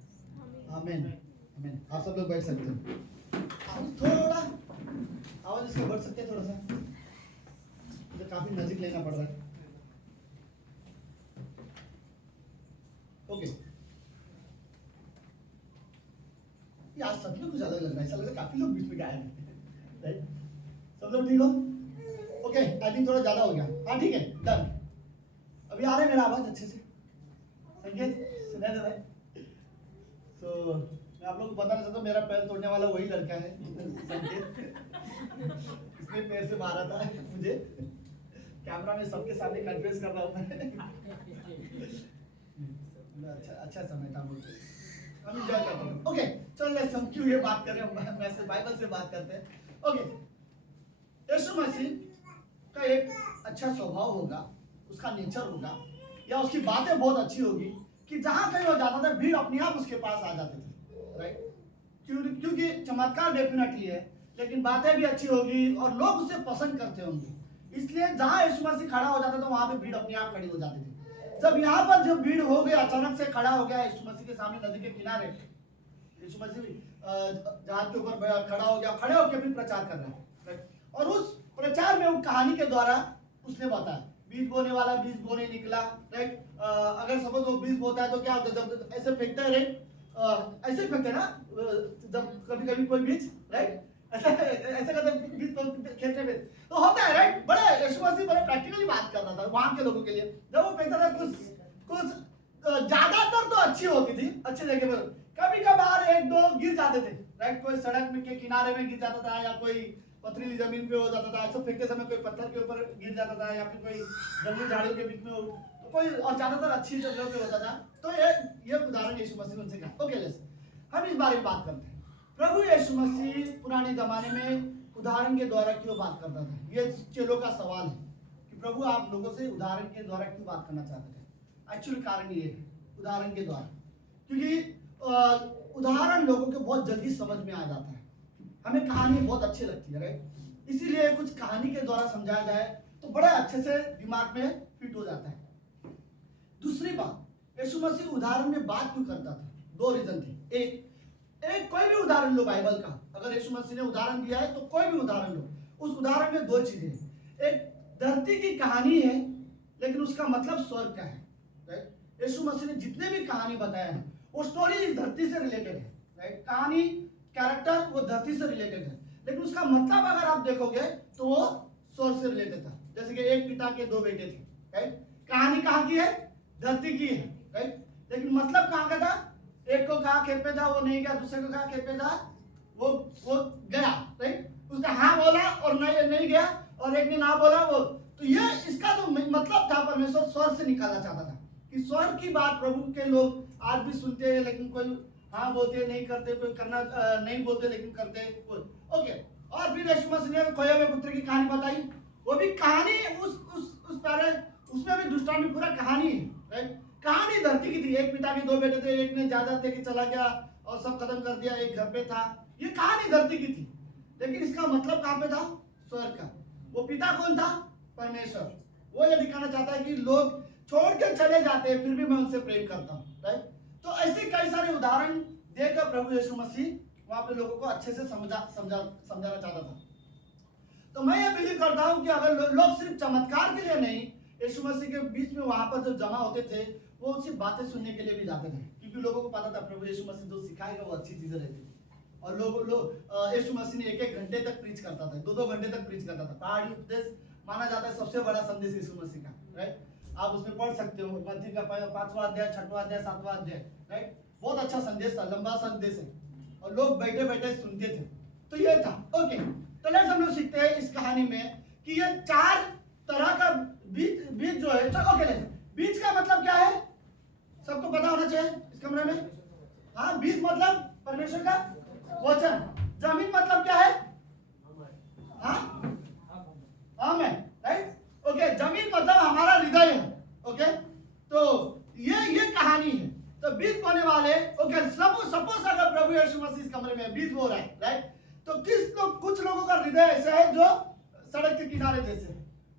आमीन आमीन। आप सब लोग बैठ सकते हैं। थोड़ा आवाज इसका बढ़ सकते हैं थोड़ा सा, मुझे काफी नजीक लेना पड़ रहा है। ओके, आज सभी लोग कुछ अलग लग रहा है, ऐसा लग रहा है काफी लोग बीच में गायब हैं, राइट? सब लोग ठीक हो? ओके, आई थिंक थोड़ा ज्यादा हो गया। हाँ ठीक है, डन। अभी आ रहा है मेरा आवाज अच्छे से? संकेत सुनाई दे रहा है? तो मैं आप लोगों को बताना चाहता हूँ, मेरा पैर तोड़ने वाला वही लड़का है संकेत। इसने पैर से मारा था मुझे। कैमरा में सबके सामने कन्फ्यूज कर रहा हूँ मैं। अच्छा समय था मुझे, हम एंजॉय करते हैं। ओके चलो, लेट्स हम क्यों ये बात कर रहे हैं, वैसे बाइबल से बात करते हैं। ओके, यीशु मसीह का एक अच्छा स्वभाव होगा, उसका नेचर होगा, या उसकी बातें बहुत अच्छी होगी कि जहां कहीं वो जाता था भीड़ अपने आप उसके पास आ जाते थे, राइट? क्योंकि चमत्कार डेफिनेटली है, लेकिन बातें भी अच्छी होगी और लोग उसे पसंद करते होंगे। इसलिए जहां यीशु मसीह खड़ा हो जाता था वहां पे भीड़ अपने आप खड़ी हो जाती थी। जब यहाँ पर जब भीड़ हो गई, अचानक से खड़ा हो गया यीशु मसीह के सामने नदी के किनारे, यीशु मसीह जहाज के ऊपर खड़ा हो गया, खड़े होकर भी प्रचार कर रहा है, राइट? और उस प्रचार में वो कहानी के द्वारा उसने बताया, बीज बोने वाला बीज बोने निकला, राइट? अगर सपोज वो बीज बोता है तो क्या होता है, जब ऐसे फेंकता है, राइट? ऐसे फेंकते ना, जब कभी कभी कोई बीज, राइट? ऐसे करते बीज खेलते में तो होता है, राइट? बड़े यीशु मसीह बड़े प्रैक्टिकली बात कर रहा था वहां के लोगों के लिए। जब वो फेंकता था कुछ ज्यादातर तो अच्छी होती थी, अच्छी जगह पर, कभी कभार एक दो गिर जाते थे, राइट? कोई सड़क में के किनारे में गिर जाता था, या कोई पथरीली जमीन पे हो जाता था, ऐसा फेंकते समय कोई पत्थर के ऊपर गिर जाता था, या फिर कोई जंगली झाड़ियों के बीच में हो, तो कोई, और ज्यादातर अच्छी जगह पे होता था। तो ये उदाहरण यीशु मसीह ने उनसे कहा। ओके, लेट्स हम इस बारे में बात करते हैं। प्रभु यीशु मसीह पुराने जमाने में उदाहरण के द्वारा क्यों बात करता था? ये चेलों का सवाल है कि प्रभु आप लोगों से उदाहरण के द्वारा क्यों बात करना चाहते थे? एक्चुअल कारण ये है, उदाहरण के द्वारा, क्योंकि उदाहरण लोगों को बहुत जल्दी समझ में आ जाता है। हमें कहानी बहुत अच्छी लगती है, राइट? इसीलिए कुछ कहानी के द्वारा समझाया जाए तो बड़ा अच्छे से दिमाग में फिट हो जाता है। दूसरी बात, यीशु मसीह उदाहरण में बात क्यों करता था? दो रीजन थे। एक कोई भी उदाहरण लो बाइबल का, अगर यीशु मसीह ने उदाहरण दिया है तो कोई भी उदाहरण लो, उस उदाहरण में दो चीजें हैं। एक धरती की कहानी है, लेकिन उसका मतलब स्वर्ग का है, राइट? यीशु मसीह ने जितने भी कहानी बताया है वो स्टोरी इस धरती से रिलेटेड है, राइट? कहानी, कैरेक्टर वो धरती से रिलेटेड है, लेकिन उसका मतलब अगर आप देखोगे तो वो स्वर्ग से रिलेटेड था। जैसे कि एक पिता के दो बेटे थे, राइट? कहानी कहाँ की है? धरती की है, राइट? लेकिन मतलब कहाँ का था? एक को कहा खेत पे जा, वो नहीं गया, दूसरे को कहा खेत पे जा, वो गया, राइट? उसने हाँ बोला और नहीं गया, और एक ने ना बोला वो। तो ये इसका जो मतलब था, परमेश्वर स्वर्ग से निकालना चाहता था कि स्वर्ग की बात प्रभु के लोग आज भी सुनते हैं, लेकिन कोई हाँ बोलते नहीं करते, कोई करना नहीं बोलते लेकिन करते कोई। ओके, और फिर यीशु मसीह ने खोए हुए पुत्र की कहानी बताई, वो भी कहानी उस पहले उसमें भी दृष्टांत में पूरा कहानी है, राइट? कहानी धरती की थी, एक पिता के दो बेटे थे, एक ने जायदाद दे के चला गया और सब खत्म कर दिया, एक घर पे था। ये कहानी धरती की थी, लेकिन इसका मतलब कहाँ पे था? स्वर्ग का। वो पिता कौन था? परमेश्वर। वो ये दिखाना चाहता है कि लोग छोड़ के चले जाते हैं, फिर भी मैं उनसे प्रेम करता हूँ, राइट? तो ऐसे कई सारे उदाहरण देकर प्रभु यीशु मसीह वहां पे लोगों को अच्छे से समझाना चाहता था। तो मैं ये बिलीव करता हूँ कि अगर लोग सिर्फ चमत्कार के लिए नहीं, यीशु मसीह के बीच में वहां पर जो जमा होते थे वो सिर्फ बातें सुनने के लिए भी जाते थे, क्योंकि लोगों को पता था प्रभु यीशु मसीह जो सिखाएगा वो अच्छी चीजें रहती थी। और लोग यीशु मसीह ने 1-1 घंटे तक प्रीच करता था, 2-2 घंटे तक प्रीच करता था। पहाड़ी उपदेश माना जाता है सबसे बड़ा संदेश यीशु मसीह का, राइट? आप उसमें पढ़ सकते हो, मत्ती का 5वां अध्याय, 6वां अध्याय, 7वां अध्याय, राइट? बहुत अच्छा संदेश था, लंबा संदेश है, और लोग बैठे बैठे सुनते थे। तो ये था। ओके, तो लेट्स हम लोग सीखते हैं इस कहानी में कि ये 4 तरह का बीज जो है। ओके, बीज का मतलब क्या है? सबको पता होना चाहिए इस कमरे में। हाँ, बीज मतलब परमेश्वर का वचन। जमीन मतलब क्या है? हाँ, आमेन, राइट? ओके, जमीन मतलब हमारा हृदय है। ओके, तो ये कहानी है। तो बीज बोने वाले, ओके, सपोज अगर प्रभु यीशु मसीह इस कमरे में बीज बो रहा है, राइट? तो कुछ लोगों का हृदय ऐसा है जो सड़क के किनारे जैसे,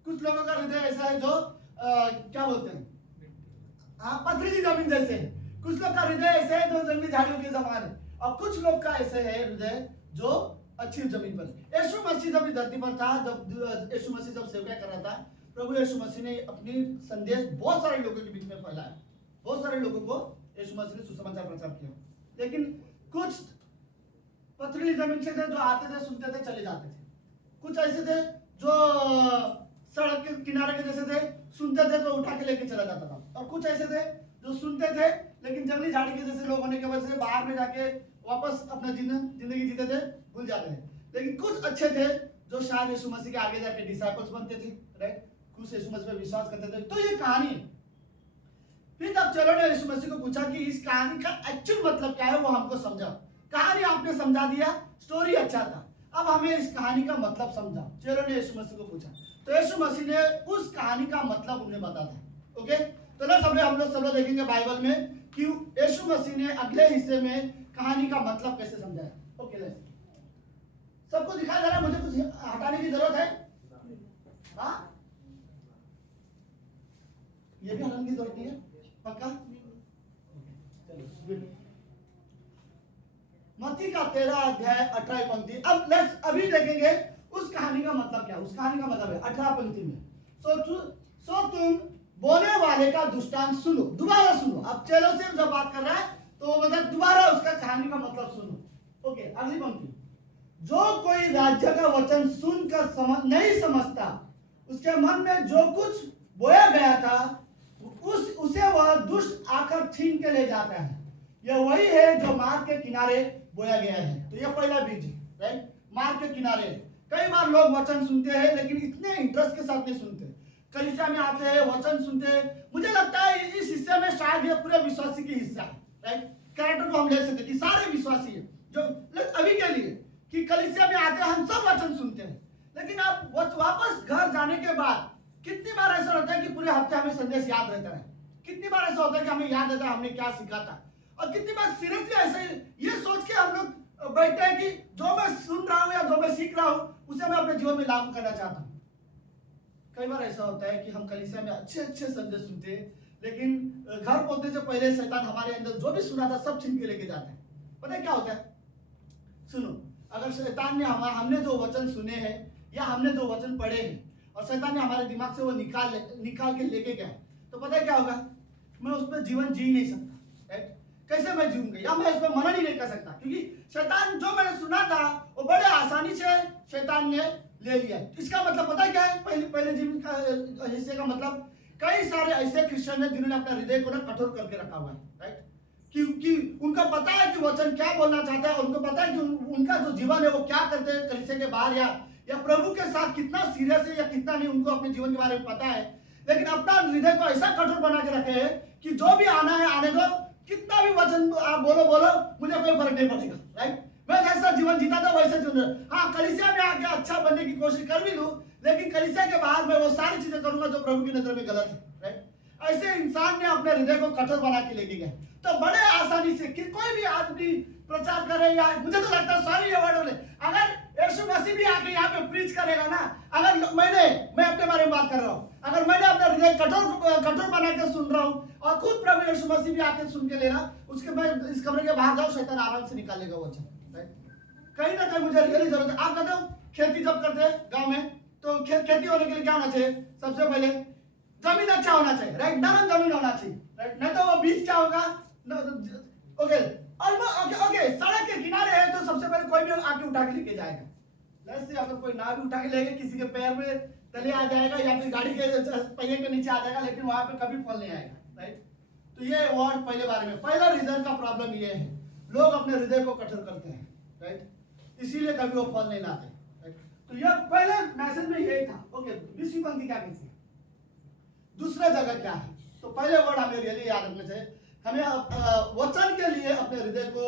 कुछ लोगों का हृदय ऐसा है जो क्या बोलते हैं, हाँ, पथरीली जमीन जैसे। कुछ लोग का हृदय ऐसे है जो जंगली झाड़ियों के समान है, और कुछ लोग का ऐसे है हृदय जो अच्छी जमीन पर। यीशु मसीह जब इस धरती पर था, जब यीशु मसीह जब सेवा कर रहा था, प्रभु यीशु मसीह ने अपनी संदेश बहुत सारे लोगों के बीच में फैलाया। बहुत सारे लोगों को यीशु मसीह ने सुसमाचार प्रचार किया, लेकिन कुछ पथरीली जमीन से थे जो आते थे, सुनते थे, चले जाते थे, कुछ ऐसे थे जो सड़क के किनारे के जैसे थे, सुनते थे तो उठा के लेके चला जाता था, और कुछ ऐसे थे जो सुनते थे लेकिन जंगली झाड़ी के जैसे लोग होने की वजह से बाहर में जाके वापस अपना जिंदगी जीते थे, भूल जाते थे। लेकिन कुछ अच्छे थे जो शायद यीशु मसीह के आगे जाके डिसाइपल्स बनते थे, राइट, कुछ यीशु मसीह पे विश्वास करते थे। तो ये कहानी है। फिर जब चलो ने यीशु मसीह को पूछा कि इस कहानी का एक्चुअल मतलब क्या है, वो हमको समझा। कहानी आपने समझा दिया, स्टोरी अच्छा था, अब हमें इस कहानी का मतलब समझा। चलो ने यीशु मसीह को पूछा, तो यीशु मसीह ने उस कहानी का मतलब उन्हें बता था। ओके, तो ना हम लोग देखेंगे बाइबल में कि यीशु मसीह ने अगले हिस्से में कहानी का मतलब कैसे समझाया। ओके, लेट्स सबको दिखाया जा रहा है, मुझे कुछ हटाने की जरूरत है? हाँ, ये भी हटाने की जरूरत नहीं है, पक्का? मत्ती का 13 अध्याय 18 पंक्ति। अब लेट्स अभी देखेंगे उस कहानी का मतलब क्या। उस कहानी का मतलब है 18 पंक्ति में, सो तुम बोने वाले का दृष्टांत सुनो। दोबारा सुनो, अब चलो से जब बात कर रहा है तो मतलब दोबारा उसका कहानी का मतलब सुनो। ओके, अगली पंक्ति, जो कोई राज्य का वचन सुनकर नहीं समझता, उसके मन में जो कुछ बोया गया था उसे वह दुष्ट आकर छीन के ले जाता है। यह वही है जो मार्ग के किनारे बोया गया है। तो यह पहला बीज है, राइट, मार्ग के किनारे। कई बार लोग वचन सुनते हैं लेकिन इतने इंटरेस्ट के साथ नहीं सुनते। कलीसिया में आते हैं, वचन सुनते हैं, मुझे लगता है इस हिस्से में शायद ये पूरे विश्वासी की हिस्सा है, राइट। कैरेक्टर को हम ले सकते कि सारे विश्वासी है जो अभी के लिए कि कलीसिया में आते हैं, हम सब वचन सुनते हैं, लेकिन आप वापस घर जाने के बाद कितनी बार ऐसा होता है कि पूरे हफ्ते हमें संदेश याद रहता है, कितनी बार ऐसा होता है कि हमें याद रहता है हमने क्या सीखा था, और कितनी बार सीरियसली ऐसे ये सोच के हम लोग बैठते हैं कि जो मैं सुन रहा हूँ या जो मैं सीख रहा हूँ उसे मैं अपने जीवन में लागू करना चाहता हूँ। कई बार ऐसा होता है कि हम कलीसिया में अच्छे अच्छे संदेश सुनते हैं, लेकिन घर पहुंचने से पहले शैतान हमारे अंदर जो भी सुना था सब छीन के लेके जाता है। पता है क्या होता है? सुनो, अगर शैतान ने हमने जो वचन सुने हैं या हमने जो वचन पढ़े हैं और शैतान ने हमारे दिमाग से वो निकाल के लेके गया, तो पता है क्या होगा? मैं उस पर जीवन जी नहीं सकता, राइट। कैसे मैं जीऊंगा, या मैं इस पर मनन ही नहीं कर सकता, क्योंकि शैतान जो मैंने सुना था वो बड़े आसानी से शैतान ने ले लिया। इसका मतलब पता है क्या है? पहले जीवन का हिस्से का मतलब, कई सारे ऐसे क्रिश्चियन हैं जिन्होंने अपना हृदय को ना कठोर करके रखा हुआ है, राइट, क्योंकि उनका पता है कि वचन क्या बोलना चाहता है, और उनको पता है कि उनका जो जीवन है वो क्या करते हैं कलीसिया के बाहर या प्रभु के साथ कितना सीरियस है या कितना नहीं, उनको अपने जीवन के बारे में पता है, लेकिन अपना हृदय को ऐसा कठोर बना के रखे है कि जो भी आना है आने दो, कितना भी वचन आप बोलो मुझे कोई फर्क नहीं पड़ेगा, राइट। मैं जैसा जीवन जीता था वैसे जीवन, हाँ कलीसिया में आके अच्छा बनने की कोशिश कर भी लूं, लेकिन कलीसिया के बाहर मैं वो सारी चीजें करूंगा जो प्रभु की नजर में गलत है, राइट। ऐसे इंसान ने अपने हृदय को कठोर बना के लेके गया। तो बड़े आसानी से कि कोई भी आदमी प्रचार करे, या मुझे तो लगता है सारी ये वर्ड बोले, अगर यीशु मसीह भी आके यहाँ पे प्रीच करेगा ना, अगर मैं अपने बारे में बात कर रहा हूँ, अगर मैंने अपना हृदय कठोर बना के सुन रहा हूँ और खुद प्रभु यीशु मसीह भी आके सुन के लेना, उसके मैं इस कमरे के बाहर जाऊँ, शैतान आराम से निकालेगा वो वचन, राइट। कहीं ना कहीं मुझे रियली जरूरत है। आप कहते हो खेती जब करते हैं गाँव में, तो खेती होने के लिए क्या होना चाहिए? सबसे पहले जमीन अच्छा होना चाहिए, राइट, नरम जमीन होना चाहिए, राइट, नहीं तो वो बीज क्या होगा? ओके, ओके, सड़क के किनारे है तो सबसे पहले कोई भी आके उठा के लेके जाएगा। वैसे अगर कोई ना भी उठा के लेगा, किसी के पैर में तले आ जाएगा या फिर गाड़ी के पहिए के नीचे आ जाएगा, लेकिन वहां पे कभी फल नहीं आएगा, राइट। तो ये वर्ड पहले बारे में, पहला रीजन का प्रॉब्लम ये है, लोग अपने हृदय को कठोर करते हैं, राइट, इसीलिए कभी वो फल नहीं लाते, राइट। तो यह पहले मैसेज में यही था। ओके, दूसरी पंक्ति क्या कहती है? दूसरा जगह क्या है? तो पहले वर्ड हमें रियली याद रखने से, हमें वचन के लिए अपने हृदय को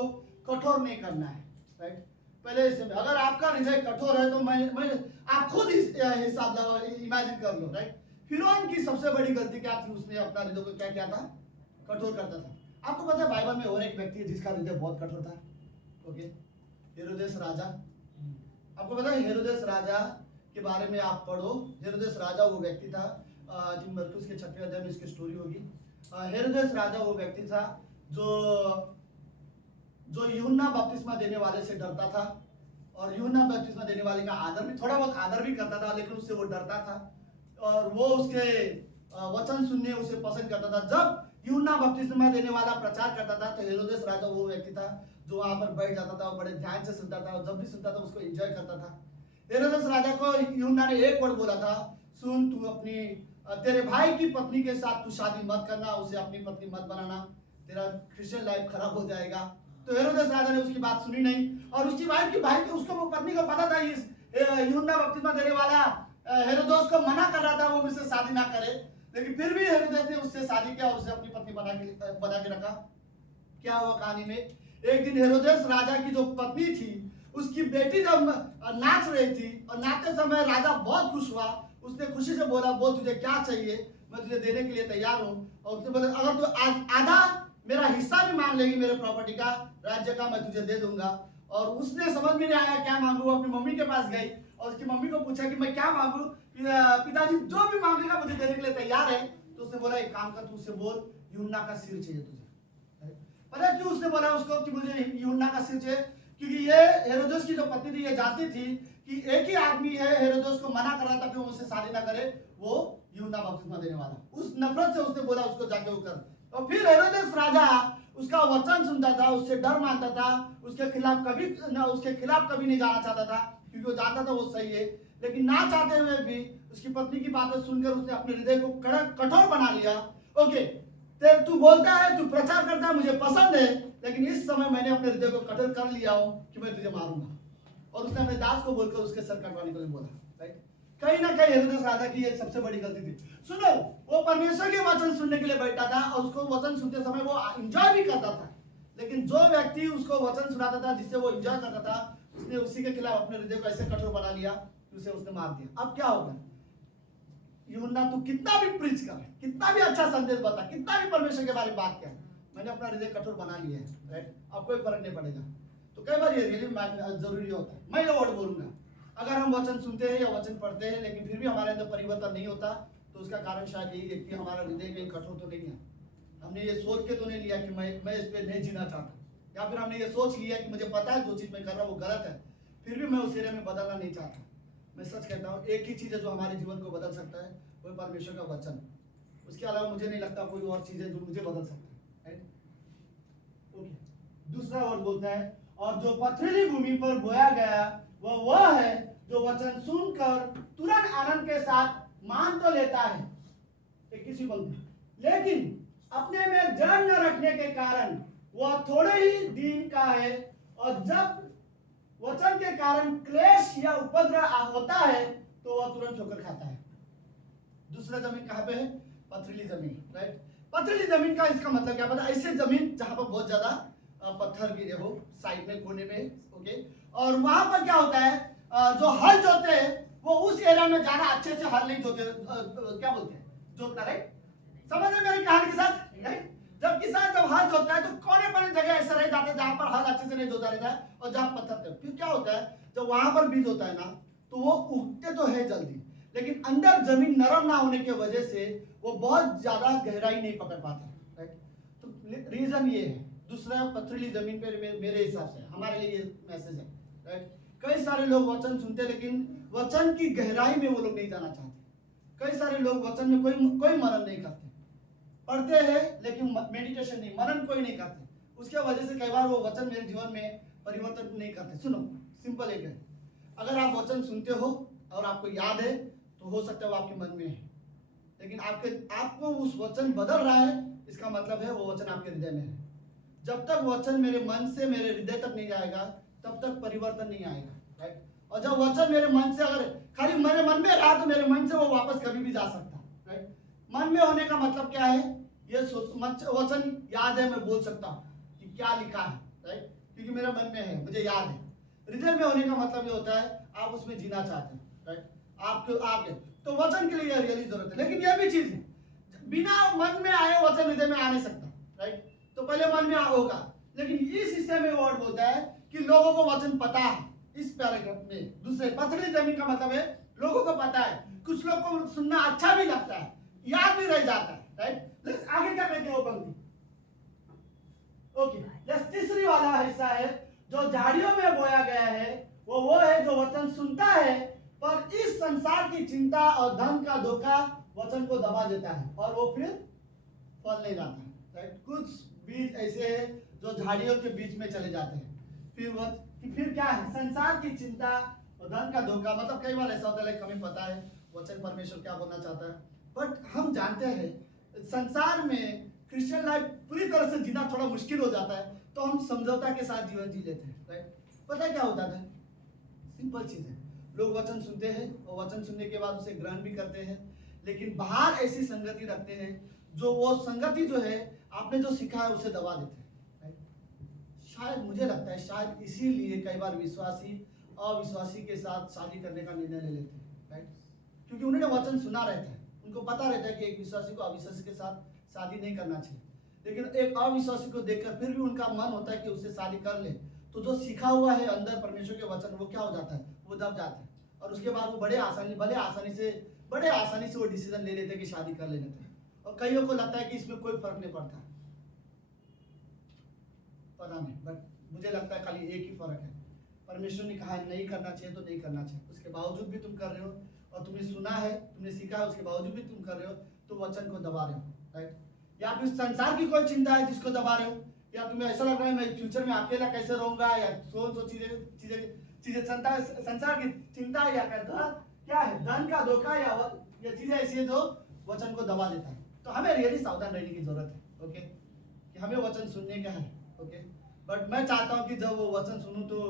कठोर नहीं करना है, राइट। पहले इसमें अगर आपका हृदय कठोर है तो मैं आप खुद हिसाब इमेजिन कर लो, राइट। फिरौन की सबसे बड़ी गलती क्या थी? उसने अपना हृदय को क्या किया था? कठोर करता था। आपको पता है बाइबल में और एक व्यक्ति है जिसका हृदय बहुत कठोर था। ओके, हेरोदेस राजा। आपको पता है हेरोदेस राजा के बारे में आप पढ़ो। हेरोदेस राजा वो व्यक्ति था, मरकुस के 6वें अध्याय में इसकी स्टोरी होगी। हेरोदेस राजा वो व्यक्ति था जो यूहन्ना बपतिस्मा देने वाले से डरता था, और यूहन्ना बपतिस्मा देने वाले का आदर भी, थोड़ा बहुत आदर भी करता था, लेकिन उससे वो डरता था, और वो उसके वचन सुनने उसे पसंद करता था। जब यूहन्ना बपतिस्मा देने वाला प्रचार करता था तो हेरोदेस राजा वो व्यक्ति था जो वहां पर बैठ जाता था और बड़े ध्यान से सुनता था, और जब भी सुनता था उसको एंजॉय करता था। हेरोदेस राजा को यूहन्ना ने एक वर्ड बोला था, सुन तू अपनी तेरे भाई की पत्नी के साथ तू शादी मत करना, उसे अपनी पत्नी मत बनाना, तेरा क्रिश्चियन लाइफ खराब हो जाएगा। तो हेरोदेस राजा ने उसकी बात सुनी नहीं, और उसकी वाइफ की भाई को उसको पत्नी को पता था इस यूहन्ना बपतिस्मा देने वाला हेरोदेस को मना कर रहा था वो मुझसे शादी ना करे, लेकिन फिर भी हेरोदेस ने उससे शादी किया और उसे अपनी पत्नी बना के रखा। क्या हुआ कहानी में, एक दिन हेरोदेस राजा की जो पत्नी थी उसकी बेटी जब नाच रही थी और नाचते समय राजा बहुत खुश हुआ, उसने खुशी से बोला, बोल तुझे क्या चाहिए, मैं तुझे देने के लिए तैयार हूँ। और उसने बोला अगर तू आधा मेरा हिस्सा भी मांग लेगी मेरे प्रॉपर्टी का, राज्य का, मैं तुझे दे दूंगा। और उसने समझ में नहीं आया क्या मांगू, अपनी मम्मी के पास गई और उसकी मम्मी को पूछा कि मैं क्या मांगू, पिताजी जो भी मांगेगा मुझे देने के लिए तैयार है। तो उसने बोला एक काम कर, तू उससे बोल यूहन्ना का सिर चाहिए तुझे। पता क्यों उसने बोला उसको कि मुझे यूहन्ना का सिर चाहिए, क्योंकि ये हेरोदेस की जो पत्नी थी ये जानती थी कि एक ही आदमी है हेरोदेस को मना कर रहा था कि वो उससे शादी ना करे, वो यूहन्ना बपतिस्मा देने वाला। उस नफरत से उसने बोला उसको जाके वो कर। और फिर हेरोदेस राजा उसका वचन सुनता था, उससे डर मानता था, उसके खिलाफ कभी नहीं जाना चाहता था, क्योंकि वो जानता था वो सही है। लेकिन ना चाहते हुए भी उसकी पत्नी की बातें सुनकर उसने अपने हृदय को कठोर बना लिया। ओके, तू बोलता है, तू प्रचार करता है, मुझे पसंद है, लेकिन इस समय मैंने अपने हृदय को कठोर कर लिया हूं कि मैं तुझे मारूंगा। और उसने अपने दास को बोलकर उसके सर कटवाने के लिए बोला। राइट, कहीं ना कहीं हेरोदेस राजा की ये सबसे बड़ी गलती थी। सुनो, वो परमेश्वर के वचन सुनने के लिए बैठा था और उसको वचन सुनते समय वो एंजॉय भी करता था, लेकिन जो व्यक्ति उसको वचन सुनाता था जिससे वो एंजॉय करता था, उसने उसी के खिलाफ अपने हृदय को ऐसे कठोर बना लिया कि उसे उसने मार दिया। अब क्या होगा, यूहन्ना तू कितना भी प्रीच कर, कितना भी अच्छा संदेश बता, कितना भी परमेश्वर के बारे में बात कर, मैंने अपना हृदय कठोर बना लिया है। राइट, अब कोई फर्क नहीं पड़ेगा। तो कई बार ये रियली जरूरी होता है। मैं ये वर्ड बोलूंगा, अगर हम वचन सुनते हैं या वचन पढ़ते हैं लेकिन फिर भी हमारे अंदर परिवर्तन नहीं होता, तो उसका कारण शायद यही है कि हमारा हृदय कहीं कठोर तो नहीं है। हमने ये सोच के तो नहीं लिया कि मैं इस पे नहीं जीना चाहता, या फिर हमने ये सोच लिया कि मुझे पता है जो चीज मैं कर रहा हूँ वो गलत है, फिर भी मैं उस एरिया में बदलना नहीं चाहता। मैं सच कहता हूँ, एक ही चीज है जो हमारे जीवन को बदल सकता है, वो है परमेश्वर का वचन। उसके अलावा मुझे नहीं लगता कोई और चीज है जो मुझे बदल सकता है। ओके, दूसरा वर्ड बोलता है, और जो पथरीली भूमि पर बोया गया वह है जो वचन सुनकर तुरंत आनंद के साथ मान तो लेता है, 21वीं पंक्ति, लेकिन अपने में जड़ न रखने के कारण वह थोड़े ही दिन का है, और जब वचन के कारण क्लेश या उपद्रव होता है तो वह तुरंत ठोकर खाता है। दूसरा जमीन कहाँ पे है, पथरीली जमीन। राइट, पथरीली जमीन का इसका मतलब क्या पता, ऐसे जमीन जहां पर बहुत ज्यादा पत्थर गिरे हो साइड में कोने में। ओके, और वहां पर क्या होता है, जो हल जोते हैं वो उस एरिया में ज्यादा अच्छे से हल नहीं जोते, क्या बोलते हैं, जोतना। राइट, समझ रहे मेरी कहानी के साथ। राइट, जब किसान जब हल जोतता है तो कोने कोने जगह ऐसे रह जाते हैं जहां पर हल अच्छे से नहीं जोता रहता है और जहां पत्थर थे। फिर क्या होता है, जब वहां पर बीज होता है ना तो वो उगते तो है जल्दी, लेकिन अंदर जमीन नरम ना होने की वजह से वो बहुत ज्यादा गहराई नहीं पकड़ पाते। राइट, तो रीजन ये है। दूसरा, पथरीली जमीन पे मेरे हिसाब से हमारे लिए ये मैसेज है। राइट, कई सारे लोग वचन सुनते लेकिन वचन की गहराई में वो लोग नहीं जाना चाहते। कई सारे लोग वचन में कोई मनन नहीं करते, पढ़ते हैं लेकिन मेडिटेशन नहीं, मनन कोई नहीं करते। उसके वजह से कई बार वो वचन मेरे जीवन में परिवर्तन नहीं करते। सुनो, सिंपल एक है, अगर आप वचन सुनते हो और आपको याद है तो हो सकता है वो आपके मन में है, लेकिन आपको उस वचन बदल रहा है, इसका मतलब है वो वचन आपके हृदय में है। जब तक वचन मेरे मन से मेरे हृदय तक नहीं जाएगा तब तक परिवर्तन नहीं आएगा। राइट, और जब वचन मेरे मन से अगर खाली मेरे मन में रहा तो मेरे मन से वो वापस कभी भी जा सकता है। राइट, मन में होने का मतलब क्या है, ये वचन याद है, मैं बोल सकता हूँ कि क्या लिखा है। राइट, क्योंकि मेरे मन में है, मुझे याद है। हृदय में होने का मतलब ये होता है आप उसमें जीना चाहते हैं। राइट, आपके तो वचन के लिए रियली जरूरत है। लेकिन यह भी चीज है, बिना मन में आए वचन हृदय में आ नहीं सकता। राइट, तो पहले मन में होगा, लेकिन इस हिस्से में वर्ड बोलता है कि लोगों को वचन पता है। इस पैराग्राफ में दूसरे, पथरीली जमीन का मतलब है लोगों को पता है, कुछ लोग को सुनना अच्छा भी लगता है, याद भी रह जाता है। राइट, आगे क्या कहते हैं वो पंक्ति। ओके, तीसरी वाला हिस्सा है, जो झाड़ियों में बोया गया है वो है जो वचन सुनता है, पर इस संसार की चिंता और धन का धोखा वचन को दबा देता है और वो फिर फल नहीं लाता। राइट, कुछ बीज ऐसे हैं जो झाड़ियों के बीच में चले जाते हैं। फिर क्या है, संसार की चिंता और धन का धोखा, मतलब कई बार ऐसा होता है, लाइक हमें पता है वचन परमेश्वर क्या बोलना चाहता है, बट हम जानते हैं संसार में क्रिश्चियन लाइफ पूरी तरह से जीना थोड़ा मुश्किल हो जाता है, तो हम समझौता के साथ जीवन जी लेते हैं, राइट। पता है क्या होता है? सिंपल चीज है, लोग वचन सुनते हैं और वचन सुनने के बाद उसे ग्रहण भी करते हैं, लेकिन बाहर ऐसी संगति रखते हैं जो वो संगति जो है आपने जो सीखा है उसे दबा देते हैं, राइट। शायद मुझे लगता है शायद इसीलिए कई बार विश्वासी अविश्वासी के साथ शादी करने का निर्णय ले लेते हैं, राइट। क्योंकि उन्होंने वचन सुना रहता है, उनको पता रहता है कि एक विश्वासी को अविश्वासी के साथ शादी नहीं करना चाहिए, लेकिन एक अविश्वासी को देखकर फिर भी उनका मन होता है कि उससे शादी कर ले, तो जो सीखा हुआ है अंदर परमेश्वर के वचन वो क्या हो जाता है, वो दब जाता है, और उसके बाद वो बड़े आसानी से वो डिसीजन ले लेते हैं कि शादी कर लेते हैं। और कईयों को लगता है कि इसमें कोई फर्क नहीं पड़ता, पता नहीं, बट मुझे लगता है खाली एक ही फर्क है, परमेश्वर ने कहा नहीं करना चाहिए तो नहीं करना चाहिए, उसके बावजूद भी तुम कर रहे हो, और तुमने सुना है, तुमने सीखा है, उसके बावजूद भी तुम कर रहे हो, तो वचन को दबा रहे हो, राइट। या फिर संसार की कोई चिंता है जिसको दबा रहे हो, या तुम्हें ऐसा लग रहा है मैं फ्यूचर में अकेला कैसे रहूंगा, या सो चीजें संसार की चिंता है, या क्या है धन का धोखा, या चीजें ऐसी है जो वचन को दबा देता है। तो हमें रियली सावधान रहने की जरूरत है, ओके, कि हमें वचन सुनने का है, ओके। बट मैं चाहता हूँ कि जब वो वचन सुनूं तो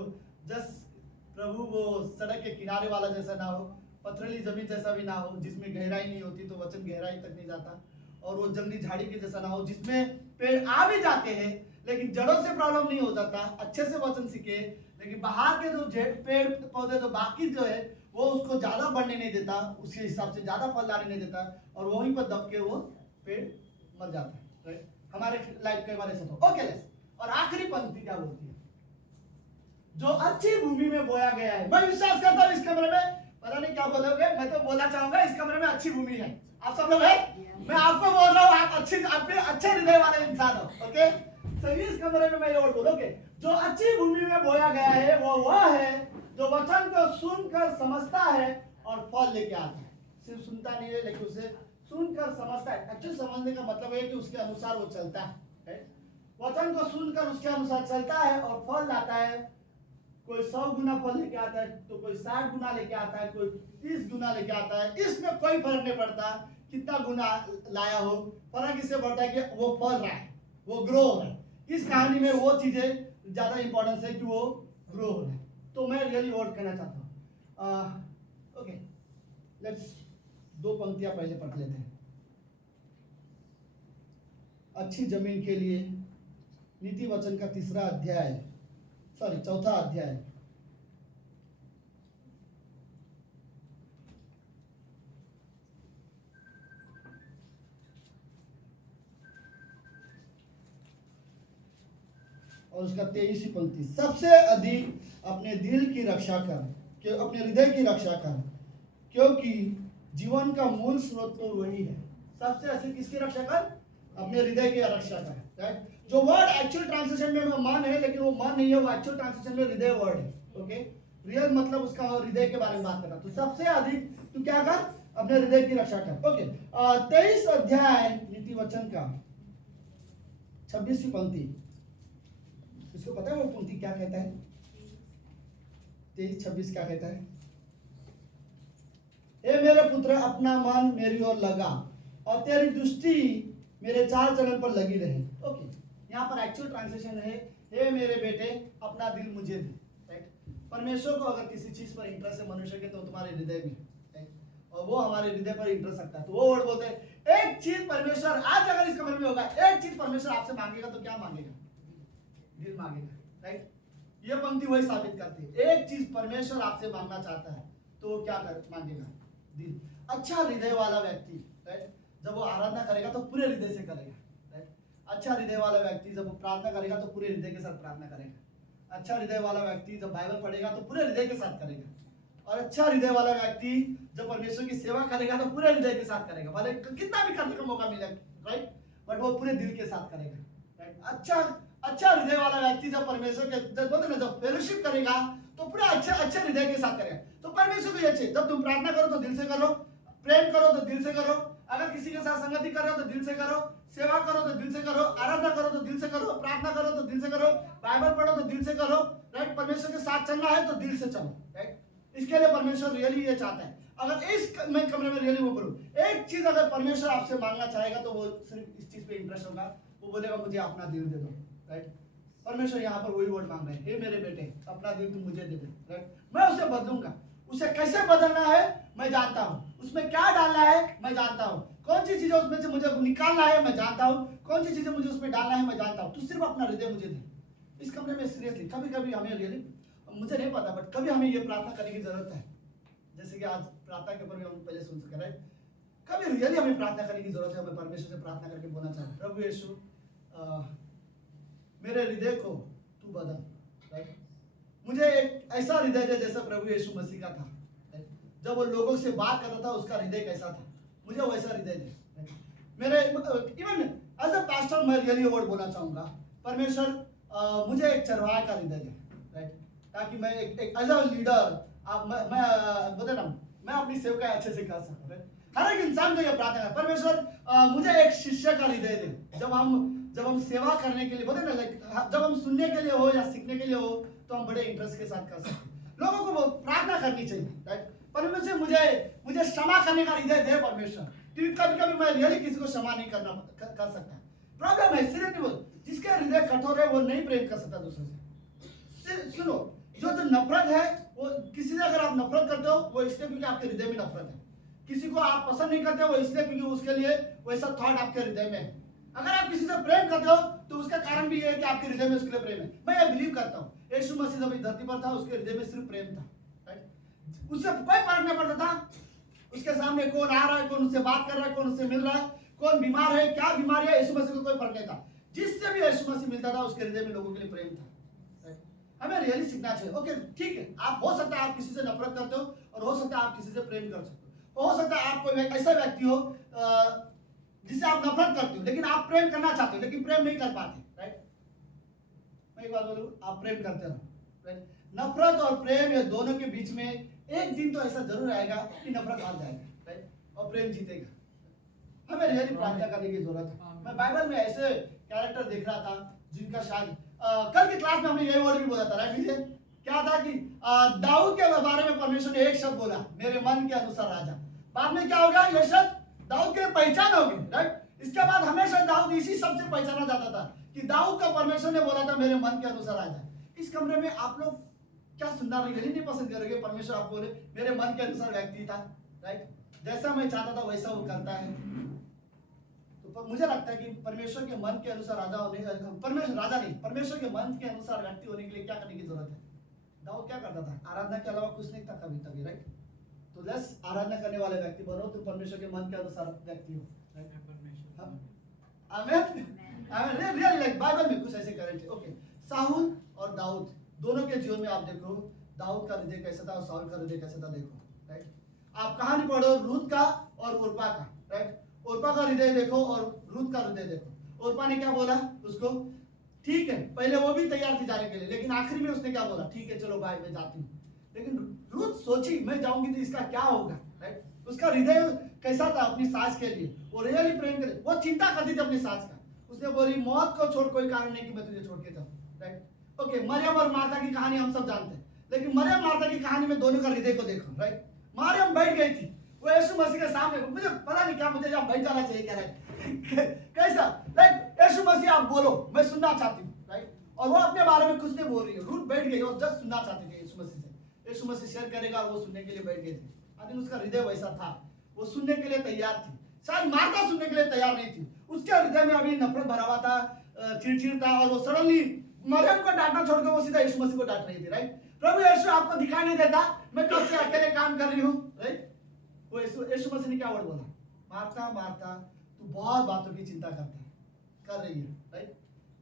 जस्ट प्रभु वो सड़क के किनारे वाला जैसा ना हो, पथरीली जमीन जैसा भी ना हो, जिसमें गहराई नहीं होती तो वचन गहराई तक नहीं जाता, और वो जंगली झाड़ी के जैसा ना हो जिसमें पेड़ आ भी जाते हैं लेकिन जड़ों से प्रॉब्लम नहीं हो जाता, अच्छे से वचन सीखे, लेकिन बाहर के जो पेड़ पौधे जो बाकी जो है वो उसको ज्यादा बढ़ने नहीं देता, उसके हिसाब से ज्यादा फल लाने नहीं देता, और वहीं पर दब के वो पेड़ मर जाता है, राइट। हमारे लाइफ कई बार ऐसा तो ओके लेट्स। और आखिरी पंक्ति क्या बोलती है? जो अच्छी भूमि में बोया गया है। मैं विश्वास करता हूँ इस कमरे में, पता नहीं क्या बोलोगे, मैं तो बोलना चाहूंगा इस कमरे में अच्छी भूमि है। आप सब लोग है, मैं आपको बोल रहा हूँ, आप अच्छे हृदय वाले इंसान हो, ओके। सही, इस कमरे में मैं ये और बोलोगे, जो अच्छी भूमि में बोया गया है वो वह है जो वचन को सुनकर समझता है और फल लेके आता है। सिर्फ सुनता नहीं है लेकिन उसे सुनकर समझता है। एक्चुअली समझने का मतलब है कि उसके अनुसार वो चलता है, वचन को सुनकर उसके अनुसार चलता है और फल लाता है। कोई 100 गुना फल लेके आता है, तो कोई 60 गुना लेके आता है, कोई 30 गुना लेके आता है। इसमें कोई फर्क नहीं पड़ता कितना गुना लाया हो, फर्क इससे पड़ता है कि वो फल रहा है, वो ग्रो हो रहा है। इस कहानी में वो चीजें ज्यादा इंपॉर्टेंस है कि वो ग्रो हो रहा है। तो मैं रियली वर्ड कहना चाहता हूँ, ओके लेट्स 2 पंक्तियां पहले पढ़ लेते हैं। अच्छी जमीन के लिए नीति वचन का 4था अध्याय। और उसका 23वीं पंक्ति, सबसे अधिक अपने दिल की रक्षा कर, अपने हृदय की रक्षा कर, क्योंकि जीवन का मूल स्रोत तो वही है। सबसे अधिक किसकी रक्षा कर? अपने हृदय की रक्षा कर, राइट। जो वर्ड एक्चुअल ट्रांसलेशन में मन है, लेकिन वो मन नहीं है, वो एक्चुअल ट्रांसलेशन में हृदय वर्ड है, ओके। रियल मतलब उसका हृदय के बारे में बात कर रहा। तो सबसे अधिक तू क्या कर? अपने हृदय की रक्षा कर, ओके। 23 अध्याय नीति वचन का 26वीं पंक्ति, इसको पता है वो पंक्ति क्या कहता है? 23-26 क्या कहता है? हे मेरे पुत्र, अपना मन मेरी ओर लगा और तेरी दृष्टि मेरे चाल चलन पर लगी रहे, ओके। यहाँ पर एक्चुअल ट्रांसलेशन है, हे मेरे बेटे अपना दिल मुझे दे, राइट। परमेश्वर को अगर किसी चीज पर इंटरेस्ट है मनुष्य के, तो तुम्हारे हृदय में, राइट, और वो हमारे हृदय पर इंटरेस्ट रखता है। तो वो वर्ड बोलते हैं, एक चीज परमेश्वर आज अगर इस कमरे में होगा, एक चीज परमेश्वर आपसे मांगेगा तो क्या मांगेगा? दिल मांगेगा, राइट। ये पंक्ति वही साबित करती है, एक चीज परमेश्वर आपसे मांगना चाहता है तो क्या मांगेगा? दिल। अच्छा हृदय वाला व्यक्ति, राइट, जब वो आराधना करेगा तो पूरे हृदय से करेगा, राइट। अच्छा हृदय वाला व्यक्ति जब वो प्रार्थना करेगा तो पूरे हृदय के साथ प्रार्थना करेगा। अच्छा हृदय वाला व्यक्ति जब बाइबल पढ़ेगा तो पूरे हृदय के साथ करेगा। और अच्छा हृदय वाला व्यक्ति जब परमेश्वर की सेवा करेगा तो पूरे हृदय के साथ करेगा, भले कितना भी करने का मौका मिले, राइट, बट वो पूरे दिल के साथ करेगा, राइट। अच्छा हृदय वाला व्यक्ति जब परमेश्वर के जब फेलोशिप करेगा तो पूरा अच्छे हृदय के साथ करेगा। तो परमेश्वर को अच्छे, जब तुम प्रार्थना करो तो दिल से करो, प्रेम करो तो दिल से करो, अगर किसी के साथ संगति कर रहे हो तो दिल से करो, सेवा करो तो दिल से करो, आराधना करो तो दिल से करो, प्रार्थना करो तो दिल से करो, बाइबल पढ़ो तो दिल से करो, राइट। परमेश्वर के साथ चलना है तो दिल से चलो, राइट। इसके लिए परमेश्वर रियली ये चाहता है। अगर इस मैं कमरे में रियली वो बोलूं, एक चीज अगर परमेश्वर आपसे मांगना चाहेगा तो वो सिर्फ इस चीज पे इंटरेस्ट होगा, वो बोलेगा मुझे अपना दिल दे दो, राइट। परमेश्वर यहाँ पर वही वर्ड मांग रहे हैं, हे मेरे बेटे अपना दिल तुम मुझे दे दो, राइट। मैं उसे बदलूंगा, उसे कैसे बदलना है मैं जानता हूँ, उसमें क्या डालना है मैं जानता हूँ, कौन सी चीजें उसमें से मुझे निकालना है मैं जानता हूँ, कौन सी चीजें मुझे उसमें डालना है मैं जानता हूँ। तू सिर्फ अपना हृदय मुझे दे। इस कमरे में सीरियसली कभी कभी हमें रियली, मुझे नहीं पता बट कभी हमें ये प्रार्थना करने की जरूरत है, जैसे कि आज प्रार्थना के ऊपर भी हम पहले सुन सके, राइट। कभी रियली हमें प्रार्थना करने की जरूरत है, हमें परमेश्वर से प्रार्थना करके बोलना चाहिए, प्रभु यीशु मेरे हृदय को तू बदल, राइट। मुझे एक ऐसा हृदय दे जैसा प्रभु यीशु मसीह का था, राइट? जब वो लोगों से बात करता था उसका हृदय कैसा था, मुझे वैसा हृदय दे, राइट? मेरे इवन एज अ पास्टर मैं रियली वर्ड बोलना चाहूंगा, परमेश्वर मुझे एक चरवाहे का हृदय दे, राइट, ताकि मैं एक एज अ लीडर मैं बोलते ना मैं अपनी सेवकाई अच्छे से कर सकूं, राइट। हर एक इंसान को यह प्रार्थना है, परमेश्वर मुझे एक शिष्य का हृदय दे। जब हम सेवा करने के लिए बोलते ना, लाइक जब हम सुनने के लिए हो या सीखने के लिए हो तो हम बड़े इंटरेस्ट के साथ कर सकते हैं। लोगों को वो प्रार्थना करनी चाहिए, राइट। परमेश्वर मुझे क्षमा करने का हृदय दे परमेश्वर, क्योंकि कभी कभी मैं रियली किसी को क्षमा नहीं कर सकता। प्रॉब्लम है सीरियसली बोल, जिसके हृदय कठोर है वो नहीं प्रेम कर सकता दूसरे से। सुनो, जो नफरत है वो किसी से अगर आप नफरत करते हो वो इसलिए क्योंकि आपके हृदय में नफरत है। किसी को आप पसंद नहीं करते वो इसलिए क्योंकि उसके लिए वैसा थॉट आपके हृदय में है। अगर आप किसी से प्रेम करते हो तो उसका कारण भी ये है कि आपके हृदय में उसके लिए प्रेम है। मैं ये बिलीव करता हूँ, यीशु मसीह जब इस धरती पर था उसके हृदय में सिर्फ प्रेम था, राइट। उससे कोई फर्क नहीं पड़ता था उसके सामने कौन आ रहा है, कौन उससे बात कर रहा है, कौन उससे मिल रहा है, कौन बीमार है, क्या बीमारी है, यीशु मसीह को कोई फर्क नहीं था। जिससे भी यीशु मसीह मिलता था उसके हृदय में लोगों के लिए प्रेम था, राइट। हमें रियली सीखना चाहिए। ओके ठीक है, आप हो सकता है आप किसी से नफरत करते हो और हो सकता है आप किसी से प्रेम कर सकते हो सकता है आप कोई ऐसा व्यक्ति हो जिसे आप नफरत करते हो लेकिन आप प्रेम करना चाहते हो लेकिन प्रेम नहीं कर पाते, राइट। मैं एक बात बोलूं, आप प्रेम करते रहो, राइट। नफरत और प्रेम ये दोनों के बीच में एक दिन तो ऐसा जरूर आएगा कि नफरत हार जाएगा, राइट, और प्रेम जीतेगा। हमें रियली प्रार्थना करने की जरूरत है। मैं बाइबल में ऐसे कैरेक्टर देख रहा था जिनका शायद कल की क्लास में हमने यही वर्ड भी बोला था, राइट। क्या था कि दाऊद के बारे में परमेश्वर ने एक शब्द बोला, मेरे मन के अनुसार राजा। बाद में क्या होगा, यह शब्द दाऊद के पहचान होगी, राइट। इसके बाद हमेशा दाऊद इसी शब्द से पहचाना जाता था कि दाऊद का परमेश्वर ने बोला था मेरे मन के अनुसार राजा। इस कमरे में आप लोग क्या सुनना नहीं पसंद करोगे? परमेश्वर आपको बोले मेरे मन के अनुसार व्यक्ति था, राइट, जैसा मैं चाहता था वैसा वो करता है। तो मुझे लगता है कि परमेश्वर के मन के अनुसार राजा होने, परमेश्वर राजा नहीं, परमेश्वर के मन के अनुसार व्यक्ति होने के लिए क्या करने की जरूरत है? दाऊद क्या करता था? आराधना के अलावा कुछ नहीं था कभी, राइट। तो लेट्स आराधना करने वाले व्यक्ति बनो, तुम परमेश्वर के मन के अनुसार व्यक्ति हो, राइट। आमीन आमीन। रियली लाइक बाइबल में कुछ ऐसे करेंगे। ओके, साहुल और दाऊद दोनों के जीवन में आप देखो दाऊद का हृदय कैसा था और साहुल का हृदय कैसा था, देखो, राइट। आप कहानी पढ़ो रूत का और उर्पा का, राइट। उर्पा का हृदय देखो और रूत का हृदय देखो। उर्पा ने क्या बोला उसको, ठीक है, पहले वो भी तैयार थी जाने के लिए लेकिन आखिर में उसने क्या बोला, ठीक है चलो भाई मैं जाती हूँ। लेकिन रूत सोची मैं जाऊंगी तो इसका क्या होगा, राइट। उसका हृदय कैसा था अपनी सास के लिए, वो रियली प्रेम करे, वो चिंता करती थी अपनी सास का। उसने बोली मौत को छोड़ कोई कारण नहीं कि मैं तुझे छोड़ के जाऊं, राइट। ओके, मरियम और मार्था की कहानी हम सब जानते हैं, लेकिन मरियम मार्था की कहानी में दोनों का हृदय को देखो, राइट। मरियम बैठ गई थी वो यीशु मसीह के सामने, मुझे पता नहीं क्या मुझे यहाँ बैठ जाना चाहिए क्या, राइट। कैसा, लाइक यीशु मसीह आप बोलो मैं सुनना चाहती हूँ, राइट। और वो अपने बारे में कुछ नहीं बोल रही है, रूट बैठ गई और जस्ट सुनना चाहती थी यीशु मसीह से। यीशु मसीह शेयर करेगा और वो सुनने के लिए बैठ गए थे। आदमी उसका हृदय वैसा था, वो सुनने के लिए तैयार थी। शायद मार्था सुनने के लिए तैयार नहीं थी, उसके हृदय में अभी नफरत भरा हुआ था, चिड़चिड़ था, और वो सडनली मरियम को डांटना छोड़कर वो सीधा यीशु मसीह को डांट रही थी, राइट। प्रभु यीशु आपको दिखाई नहीं देता मैं कब से अकेले काम कर रही हूँ, राइट। वो यीशु मसीह ने क्या वर्ड बोला, मार्था मार्था तू बहुत बातों की चिंता कर रही है, राइट।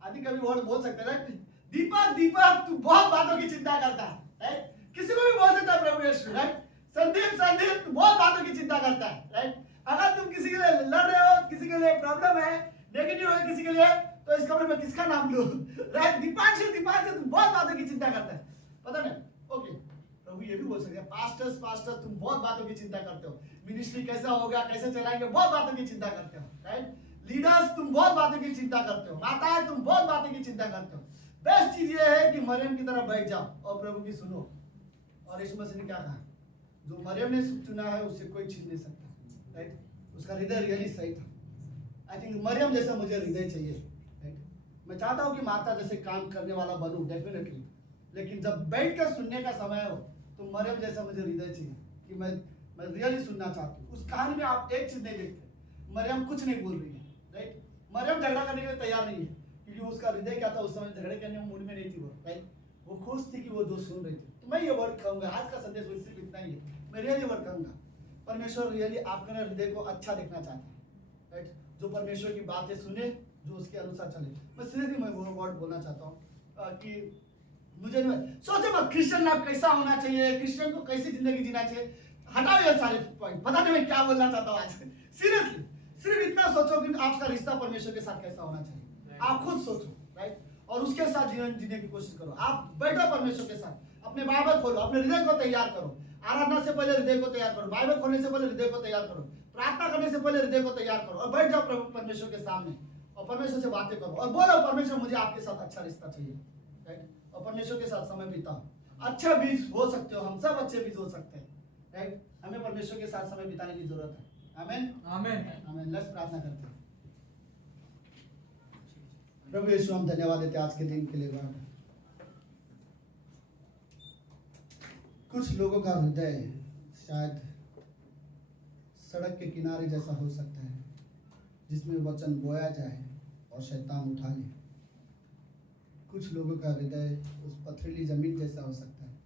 आदि कभी वर्ड बोल सकते हैं, राइट। दीपक दीपक तू बहुत बातों की चिंता करता है, राइट। किसी को भी बोल सकता है प्रभु यीशु, राइट। संदीप संदीप तू बहुत बातों की चिंता करता है, राइट। अगर तुम किसी के लिए लड़ रहे हो, किसी के लिए प्रॉब्लम है, नेगेटिव है किसी के लिए, तो इस कमरे में किसका नाम लूं, राइट। दीपांशु दीपांशु तुम बहुत बातों की चिंता करता है, पता नहीं। ओके, प्रभु ये भी बोल सकते हैं पास्टर्स तुम बहुत बातों की चिंता करते हो, मिनिस्ट्री कैसा होगा कैसे चलाएंगे बहुत बातों की चिंता करते हो, राइट। लीडर्स तुम बहुत बातों की चिंता करते हो, माताएं तुम बहुत बातों की चिंता करते हो। बेस्ट चीज ये है कि मरियम की तरह बैठ जाओ और प्रभु की सुनो और यीशु मसीह ने क्या कहा, जो मरियम ने चुना है उसे कोई छीन नहीं सकता, राइट। उसका हृदय रियली सही था। आई थिंक मरियम जैसा मुझे हृदय चाहिए, राइट। मैं चाहता हूँ कि माता जैसे काम करने वाला बनूं डेफिनेटली, लेकिन जब बैठ कर सुनने का समय हो तो मरियम जैसा मुझे हृदय चाहिए कि मैं रियली सुनना चाहती हूँ। उस कहानी में आप एक चीज नहीं देखते, मरियम कुछ नहीं बोल रही है, राइट। मरियम झगड़ा करने के लिए तैयार नहीं है, क्योंकि उसका हृदय क्या था, उस समय झगड़े करने में मूड में नहीं थी वो, राइट। वो खुश थी कि वो जो सुन रही थी। तो मैं ये वर्ड कहूंगा, आज का संदेश सिर्फ इतना ही है, मैं रियली वर्ड कहूंगा, परमेश्वर रियली आपके हृदय को अच्छा देखना चाहता है, राइट। जो परमेश्वर की बातें सुने, जो उसके अनुसार चले। मैं सीरियसली मैं वो वर्ड बोलना चाहता हूँ कि मुझे सोचो मत क्रिश्चियन लाइफ कैसा होना चाहिए, क्रिश्चियन को कैसी जिंदगी जीना चाहिए, हटाओ ये सारे पॉइंट। पता नहीं मैं क्या बोलना चाहता हूँ आज। सीरियसली सिर्फ इतना सोचो कि आपका रिश्ता परमेश्वर के साथ कैसा होना चाहिए। आप खुद सोचो, राइट, और उसके साथ जीवन जीने की कोशिश करो। आप बैठो परमेश्वर के साथ, अपने बाइबल खोलो, अपने हृदय को तैयार करो। आराधना से पहले हृदय को तैयार करो, बाइबल खोलने से पहले हृदय को तैयार करो, प्रार्थना करने से पहले हृदय को तैयार करो, और बैठ जाओ प्रभु परमेश्वर के सामने और परमेश्वर से बातें करो और बोलो, परमेश्वर मुझे आपके साथ अच्छा रिश्ता चाहिए, राइट। और परमेश्वर के साथ समय बिताओ। अच्छे बीज हो सकते हो, हम सब अच्छे बीज हो सकते हैं, राइट। हमें परमेश्वर के साथ समय बिताने की जरूरत है। आमीन, आमीन, आमीन। लेट्स प्रार्थना करते हैं। प्रभु यीशु, हम धन्यवाद देते हैं आज के दिन के लिए। गॉड, कुछ लोगों का हृदय शायद सड़क के किनारे जैसा हो सकता है, जिसमें वचन बोया जाए और शैतान उठा ले। कुछ लोगों का हृदय उस पथरीली जमीन जैसा हो सकता है,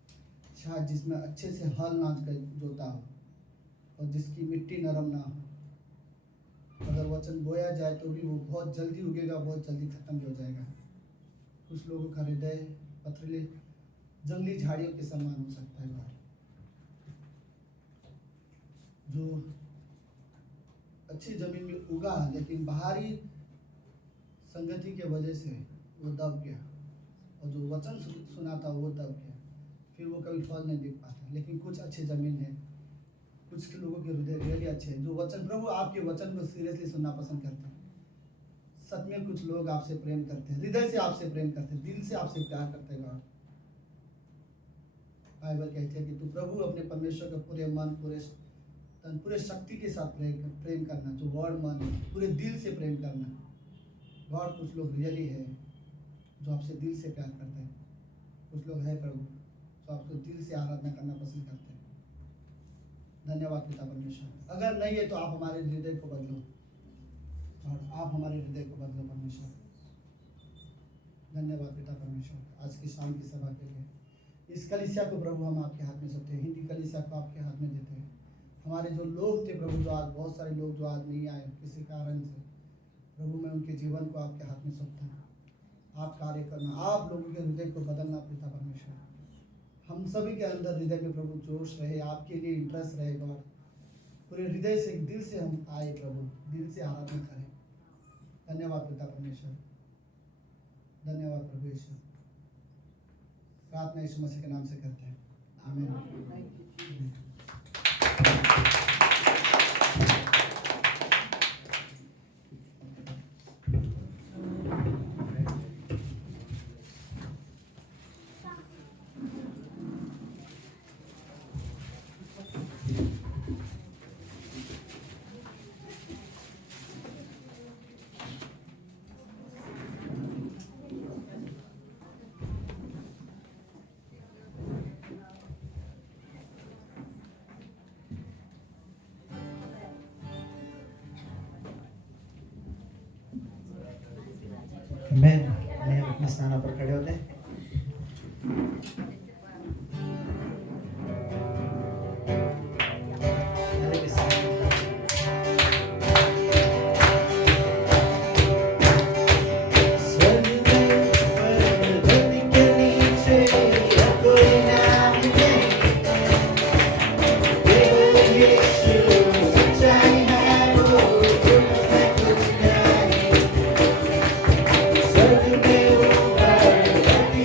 शायद जिसमें अच्छे से हल ना जोता हो और जिसकी मिट्टी नरम ना हो। अगर वचन बोया जाए तो भी वो बहुत जल्दी उगेगा, बहुत जल्दी खत्म भी हो जाएगा। कुछ लोगों का हृदय पथरीले जंगली झाड़ियों के समान हो सकता है, जो अच्छी जमीन में उगा लेकिन बाहरी संगति के वजह से वो दब गया, और जो वचन सुना था वो दब गया, फिर वो कभी फल नहीं दिख पाता। लेकिन कुछ अच्छी जमीन है, कुछ लोगों के हृदय रियली अच्छे हैं, जो वचन, प्रभु आपके वचन को सीरियसली सुनना पसंद करते हैं। सच में कुछ लोग आपसे प्रेम करते हैं, हृदय से आपसे प्रेम करते हैं, दिल से आपसे प्यार करते हैं। गॉड, बाइबल कहती है कि तू प्रभु अपने परमेश्वर का पूरे मन, पूरे तन, पूरे शक्ति के साथ प्रेम करना, जो वर्ड मन, पूरे दिल से प्रेम करना। गॉड, कुछ लोग रियली है जो आपसे दिल से प्यार करते हैं। कुछ लोग है प्रभु जो आपको दिल से आराधना करना पसंद करते हैं। धन्यवाद पिता परमेश्वर। अगर नहीं है तो आप हमारे हृदय को बदलो, और आप हमारे हृदय को बदलो परमेश्वर। धन्यवाद पिता परमेश्वर आज की शाम की सभा के लिए। इस कलीसिया को प्रभु हम आपके हाथ में सौंपते हैं, हिंदी कलीसिया को आपके हाथ में देते हैं। हमारे जो लोग थे प्रभु, जो आज बहुत सारे लोग जो आज नहीं आए किसी कारण से, प्रभु मैं उनके जीवन को आपके हाथ में सौंपता हूँ। आप कार्य करना, आप लोगों के हृदय को बदलना पिता परमेश्वर। हम सभी के अंदर हृदय में प्रभु जोश रहे, आपके लिए इंटरेस्ट रहे। गॉड, पूरे हृदय से, दिल से हम आए प्रभु, दिल से आराधना करें। धन्यवाद पिता परमेश्वर, धन्यवाद प्रभु यीशु। प्रार्थना यीशु मसीह के नाम से करते हैं, आमीन। मैं अपने स्थानों पर खड़े होते हैं। Serve me,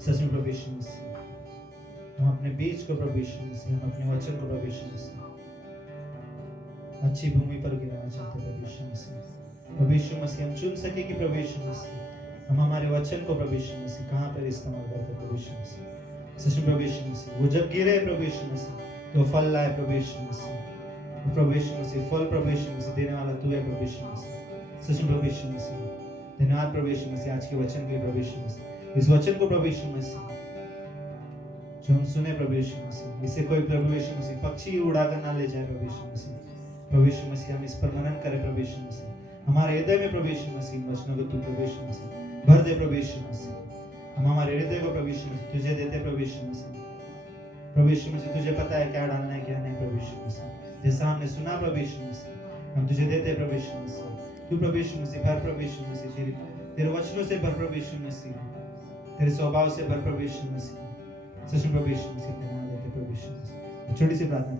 सच में प्रभु यीशु मसीह हम अपने बीज को प्रभु यीशु मसीह, हम अपने वचन को प्रभु यीशु मसीह अच्छी भूमि पर गिराना चाहते हैं प्रभु यीशु मसीह। प्रभु यीशु मसीह हम चुन सके कि प्रभु यीशु मसीह हम हमारे वचन को प्रभु यीशु मसीह कहाँ पर इस्तेमाल करते हैं प्रभु यीशु मसीह। सच में प्रभु यीशु मसीह वो जब गिरे प्रभु यीशु मसीह तो फल लाए प्रभु यीशु मसीह। तो प्रभु यीशु मसीह फल प्रभु यीशु मसीह देने वाला तू है प्रभु यीशु मसीह। सच में प्रभु यीशु मसीह धन्यवाद प्रभु यीशु मसीह आज के वचन के लिए प्रभु यीशु मसीह। इस वचन को प्रभु यीशु मसीह जो हम सुने प्रभु यीशु मसीह इसे कोई प्रभु यीशु मसीह पक्षी उड़ाकर ना ले जाए प्रभु यीशु मसीह। प्रभु यीशु मसीह हम इस पर मनन करें प्रभु यीशु मसीह। हमारे हृदय में प्रभु यीशु मसीह वचनों को तू प्रभु यीशु मसीह भर दे प्रभु यीशु मसीह। हम हमारे हृदय को प्रभु यीशु मसीह तुझे देते प्रभु यीशु मसीह। प्रभु यीशु मसीह तुझे पता है क्या डालना है क्या नहीं प्रभु यीशु मसीह। जैसा हमने सुना प्रभु यीशु मसीह हम तुझे देते प्रभु यीशु मसीह। तू प्रभु यीशु मसीह भर प्रभु यीशु मसीह तेरे वचनों से भर प्रभु यीशु मसीह तेरे स्वभाव से भर प्रभु यीशु मसीह। सच में प्रभु यीशु मसीह अपने नाम देते प्रभु यीशु मसीह। छोटी सी प्रार्थना